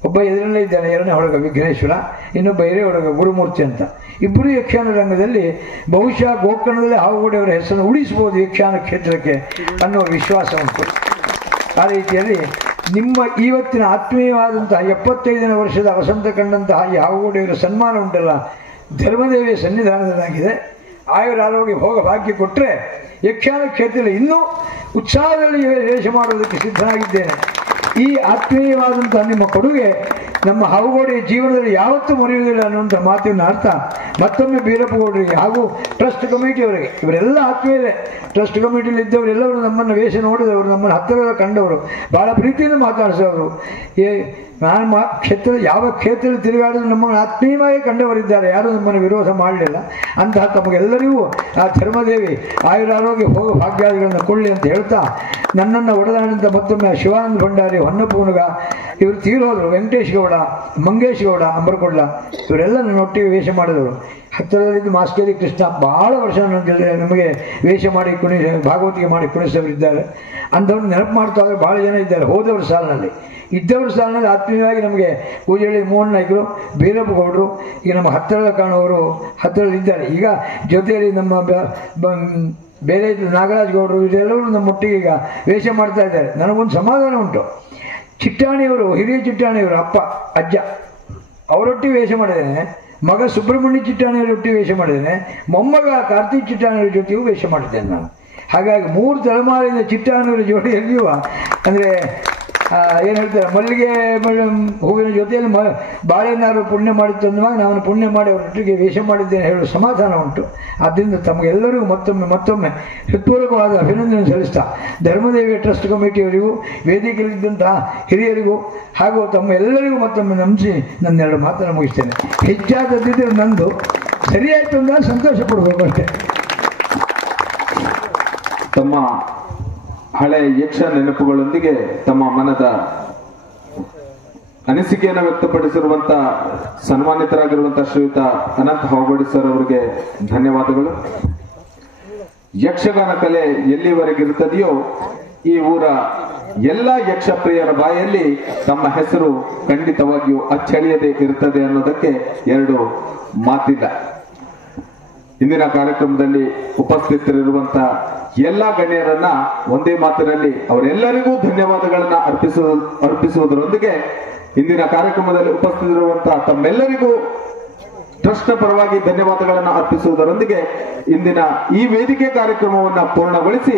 ಒಬ್ಬ ಎದುರಲ್ಲೇ ಇದ್ದಾನೆ, 2ನೇ ಹುಡುಗ ವಿಘ್ನೇಶ್ವರ, ಇನ್ನೊಬ್ಬ ಹಿರಿಯ ಹುಡುಗ ಗುರುಮೂರ್ತಿ ಅಂತ. ಇಬ್ಬರು ಯಕ್ಷಗಾನ ರಂಗದಲ್ಲಿ ಬಹುಶಃ ಗೋಕರ್ಣದಲ್ಲಿ ಹಾವುಗೋಡೆಯವರ ಹೆಸರನ್ನು ಉಳಿಸಬಹುದು ಯಕ್ಷಗಾನ ಕ್ಷೇತ್ರಕ್ಕೆ ಅನ್ನೋ ವಿಶ್ವಾಸ ಉಂಟು. ಆ ರೀತಿಯಲ್ಲಿ ನಿಮ್ಮ ಇವತ್ತಿನ ಆತ್ಮೀಯವಾದಂತಹ 75ನೇ ವರ್ಷದ ವಸಂತ ಕಂಡಂತಹ ಈ ಹಾವುಗೋಡೆಯವರ ಸನ್ಮಾನ ಉಂಟಲ್ಲ, ಧರ್ಮದೇವಿಯ ಸನ್ನಿಧಾನದಲ್ಲಾಗಿದೆ. ಆಯುರಾರೋಗ್ಯ ಭೋಗ ಭಾಗ್ಯ ಕೊಟ್ಟರೆ ಯಕ್ಷಗಾನ ಕ್ಷೇತ್ರದಲ್ಲಿ ಇನ್ನೂ ಉತ್ಸಾಹದಲ್ಲಿ ವೇಷ ಮಾಡುವುದಕ್ಕೆ ಸಿದ್ಧನಾಗಿದ್ದೇನೆ. ಈ ಆತ್ಮೀಯವಾದಂತಹ ನಿಮ್ಮ ಕೊಡುಗೆ ನಮ್ಮ ಹಾವುಗೋಡೆಯ ಜೀವನದಲ್ಲಿ ಯಾವತ್ತೂ ಮರೆಯುವುದಿಲ್ಲ ಅನ್ನುವಂಥ ಮಾತಿನ ಅರ್ಥ ಮತ್ತೊಮ್ಮೆ ಬೀರಪ್ಪ ಗೌಡರಿಗೆ ಹಾಗೂ ಟ್ರಸ್ಟ್ ಕಮಿಟಿಯವರಿಗೆ, ಇವರೆಲ್ಲ ಆತ್ಮೀಯರೇ. ಟ್ರಸ್ಟ್ ಕಮಿಟಿಯಲ್ಲಿ ಇದ್ದವರೆಲ್ಲವರು ನಮ್ಮನ್ನು ವೇಷ ನೋಡಿದವರು, ನಮ್ಮನ್ನು ಹತ್ತಿರದ ಕಂಡವರು, ಬಹಳ ಪ್ರೀತಿಯಿಂದ ಮಾತಾಡಿಸೋರು. ನಾನು ಯಾವ ಕ್ಷೇತ್ರದಲ್ಲಿ ತಿರುಗಾಡಿದ್ರು ನಮ್ಮನ್ನು ಆತ್ಮೀಯವಾಗಿ ಕಂಡವರಿದ್ದಾರೆ, ಯಾರೂ ನಮ್ಮನ್ನು ವಿರೋಧ ಮಾಡಲಿಲ್ಲ. ಅಂತಹ ತಮಗೆಲ್ಲರಿಗೂ ಆ ಧರ್ಮದೇವಿ ಆಯುರಾರೋಗ್ಯ ಭೋಗ ಭಾಗ್ಯಾದಿಗಳನ್ನು ಕೊಳ್ಳಿ ಅಂತ ಹೇಳ್ತಾ, ನನ್ನನ್ನು ಒಡೆದಾನಂತ ಮತ್ತೊಮ್ಮೆ ಶಿವಾನಂದ ಭಂಡಾರಿ, ಹೊನ್ನಪೂನಗ, ಇವರು ತೀರೋದ್ರು, ವೆಂಕಟೇಶ್ ಗೌಡ, ಮಂಗೇಶ್ ಗೌಡ, ಅಂಬರಕೊಡ್ಲ, ಇವರೆಲ್ಲ ನನ್ನೊಟ್ಟಿಗೆ ವೇಷ ಮಾಡಿದವರು. ಹತ್ತಿರದಲ್ಲಿದ್ದು ಮಾಸ್ಕೇರಿ ಕೃಷ್ಣ ಬಹಳ ವರ್ಷ ನಮಗೆ ವೇಷ ಮಾಡಿ ಭಾಗವತಿಗೆ ಮಾಡಿ ಕುಣಿಸೋರಿದ್ದಾರೆ. ಅಂಥವ್ರು ನೆನಪು ಮಾಡ್ತಾ ಹೋದರೆ ಭಾಳ ಜನ ಇದ್ದಾರೆ. ಹೋದವ್ರ ಸಾಲಿನಲ್ಲಿ ಇದ್ದವ್ರ ಸಾಲಿನಲ್ಲಿ ಆತ್ಮೀಯವಾಗಿ ನಮಗೆ ಪೂಜೆಯಲ್ಲಿ ಮೋಹನ್ ನಾಯ್ಕರು, ಬೀರಪ್ಪ ಗೌಡರು, ಈಗ ನಮ್ಮ ಹತ್ತಿರದ ಕಾಣುವವರು ಹತ್ತಿರದಲ್ಲಿದ್ದಾರೆ. ಈಗ ಜೊತೆಯಲ್ಲಿ ನಮ್ಮ ಬೇರೆ ನಾಗರಾಜ್ ಗೌಡರು, ಇದೆಲ್ಲರೂ ನಮ್ಮೊಟ್ಟಿಗೆ ಈಗ ವೇಷ ಮಾಡ್ತಾ ಇದ್ದಾರೆ. ನನಗೊಂದು ಸಮಾಧಾನ ಉಂಟು. ಚಿಟ್ಟಾಣಿಯವರು, ಹಿರಿಯ ಚಿಟ್ಟಾಣಿಯವರು ಅಪ್ಪ ಅಜ್ಜ ಅವರೊಟ್ಟಿಗೆ ವೇಷ ಮಾಡಿದ್ದೇನೆ. ಮಗ ಸುಬ್ರಹ್ಮಣ್ಯ ಚಿಟ್ಟಾಣಿಯವರ ಒಟ್ಟಿಗೆ ವೇಷ ಮಾಡಿದ್ದೇನೆ. ಮೊಮ್ಮಗ ಕಾರ್ತಿಕ್ ಚಿಟ್ಟಾಣಿಯವರ ಜೊತೆಗೂ ವೇಷ ಮಾಡಿದ್ದೇನೆ ನಾನು. ಹಾಗಾಗಿ 3 ತಲೆಮಾರಿನ ಚಿಟ್ಟಾಣಿಯವರ ಜೋಡಿಯಲ್ಲಿಯೂ ಅಂದರೆ ಏನು ಹೇಳ್ತಾರೆ, ಮಲ್ಲಿಗೆ ಹೂವಿನ ಜೊತೆಯಲ್ಲಿ ಬಾಳೆನಾರು ಪುಣ್ಯ ಮಾಡಿತ್ತು ಅನ್ನುವಾಗ ನಾನು ಪುಣ್ಯ ಮಾಡಿ ಅವರೊಟ್ಟಿಗೆ ವೇಷ ಮಾಡಿದ್ದೇನೆ ಹೇಳುವ ಸಮಾಧಾನ ಉಂಟು. ಆದ್ದರಿಂದ ತಮಗೆಲ್ಲರಿಗೂ ಮತ್ತೊಮ್ಮೆ ಹೃತ್ಪೂರ್ವಕವಾದ ಅಭಿನಂದನೆ ಸಲ್ಲಿಸ್ತಾ, ಧರ್ಮದೇವಿಯ ಟ್ರಸ್ಟ್ ಕಮಿಟಿಯವರಿಗೂ, ವೇದಿಕೆಯಲ್ಲಿದ್ದಂತಹ ಹಿರಿಯರಿಗೂ ಹಾಗೂ ತಮ್ಮ ಎಲ್ಲರಿಗೂ ಮತ್ತೊಮ್ಮೆ ನಮಿಸಿ ನನ್ನ 2 ಮಾತನ್ನು ಮುಗಿಸ್ತೇನೆ. ಹೆಚ್ಚಾದದ್ದಿದ್ದರೆ ನಂದು ಸರಿಯಾಯಿತು ಅಂದಾಗ ಸಂತೋಷ ಪಡಬೇಕು ಅಷ್ಟೇ. ತಮ್ಮ ಹಳೆಯ ಯಕ್ಷ ನೆನಪುಗಳೊಂದಿಗೆ ತಮ್ಮ ಮನದ ಅನಿಸಿಕೆಯನ್ನು ವ್ಯಕ್ತಪಡಿಸಿರುವಂತ ಸನ್ಮಾನಿತರಾಗಿರುವಂತಹ ಶ್ರೀಯುತ ಅನಂತ ಹಾವುಗೋಡೆ ಸರ್ ಅವರಿಗೆ ಧನ್ಯವಾದಗಳು. ಯಕ್ಷಗಾನ ಕಲೆ ಎಲ್ಲಿವರೆಗಿರುತ್ತದೆಯೋ ಈ ಊರ ಎಲ್ಲ ಯಕ್ಷಪ್ರಿಯರ ಬಾಯಲ್ಲಿ ತಮ್ಮ ಹೆಸರು ಖಂಡಿತವಾಗಿಯೂ ಅಚ್ಚಳಿಯದೆ ಇರುತ್ತದೆ ಅನ್ನೋದಕ್ಕೆ 2 ಮಾತಿಲ್ಲ. ಇಂದಿನ ಕಾರ್ಯಕ್ರಮದಲ್ಲಿ ಉಪಸ್ಥಿತರಿರುವಂತಹ ಎಲ್ಲ ಗಣ್ಯರನ್ನ ಒಂದೇ ಮಾತಿನಲ್ಲಿ ಅವರೆಲ್ಲರಿಗೂ ಧನ್ಯವಾದಗಳನ್ನ ಅರ್ಪಿಸುವುದರೊಂದಿಗೆ ಇಂದಿನ ಕಾರ್ಯಕ್ರಮದಲ್ಲಿ ಉಪಸ್ಥಿತರಿರುವಂತಹ ತಮ್ಮೆಲ್ಲರಿಗೂ ಟ್ರಸ್ಟ್ ಪರವಾಗಿ ಧನ್ಯವಾದಗಳನ್ನು ಅರ್ಪಿಸುವುದರೊಂದಿಗೆ ಇಂದಿನ ಈ ವೇದಿಕೆ ಕಾರ್ಯಕ್ರಮವನ್ನು ಪೂರ್ಣಗೊಳಿಸಿ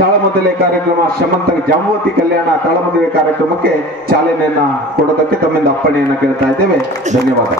ತಾಳಮದ್ದಲೆ ಕಾರ್ಯಕ್ರಮ ಶಮಂತ ಜಾಂಬವತಿ ಕಲ್ಯಾಣ ತಾಳಮದ್ದಲೆ ಕಾರ್ಯಕ್ರಮಕ್ಕೆ ಚಾಲನೆಯನ್ನ ಕೊಡೋದಕ್ಕೆ ತಮ್ಮಿಂದ ಅಪ್ಪಣೆಯನ್ನ ಕೇಳ್ತಾ ಇದ್ದೇವೆ. ಧನ್ಯವಾದ.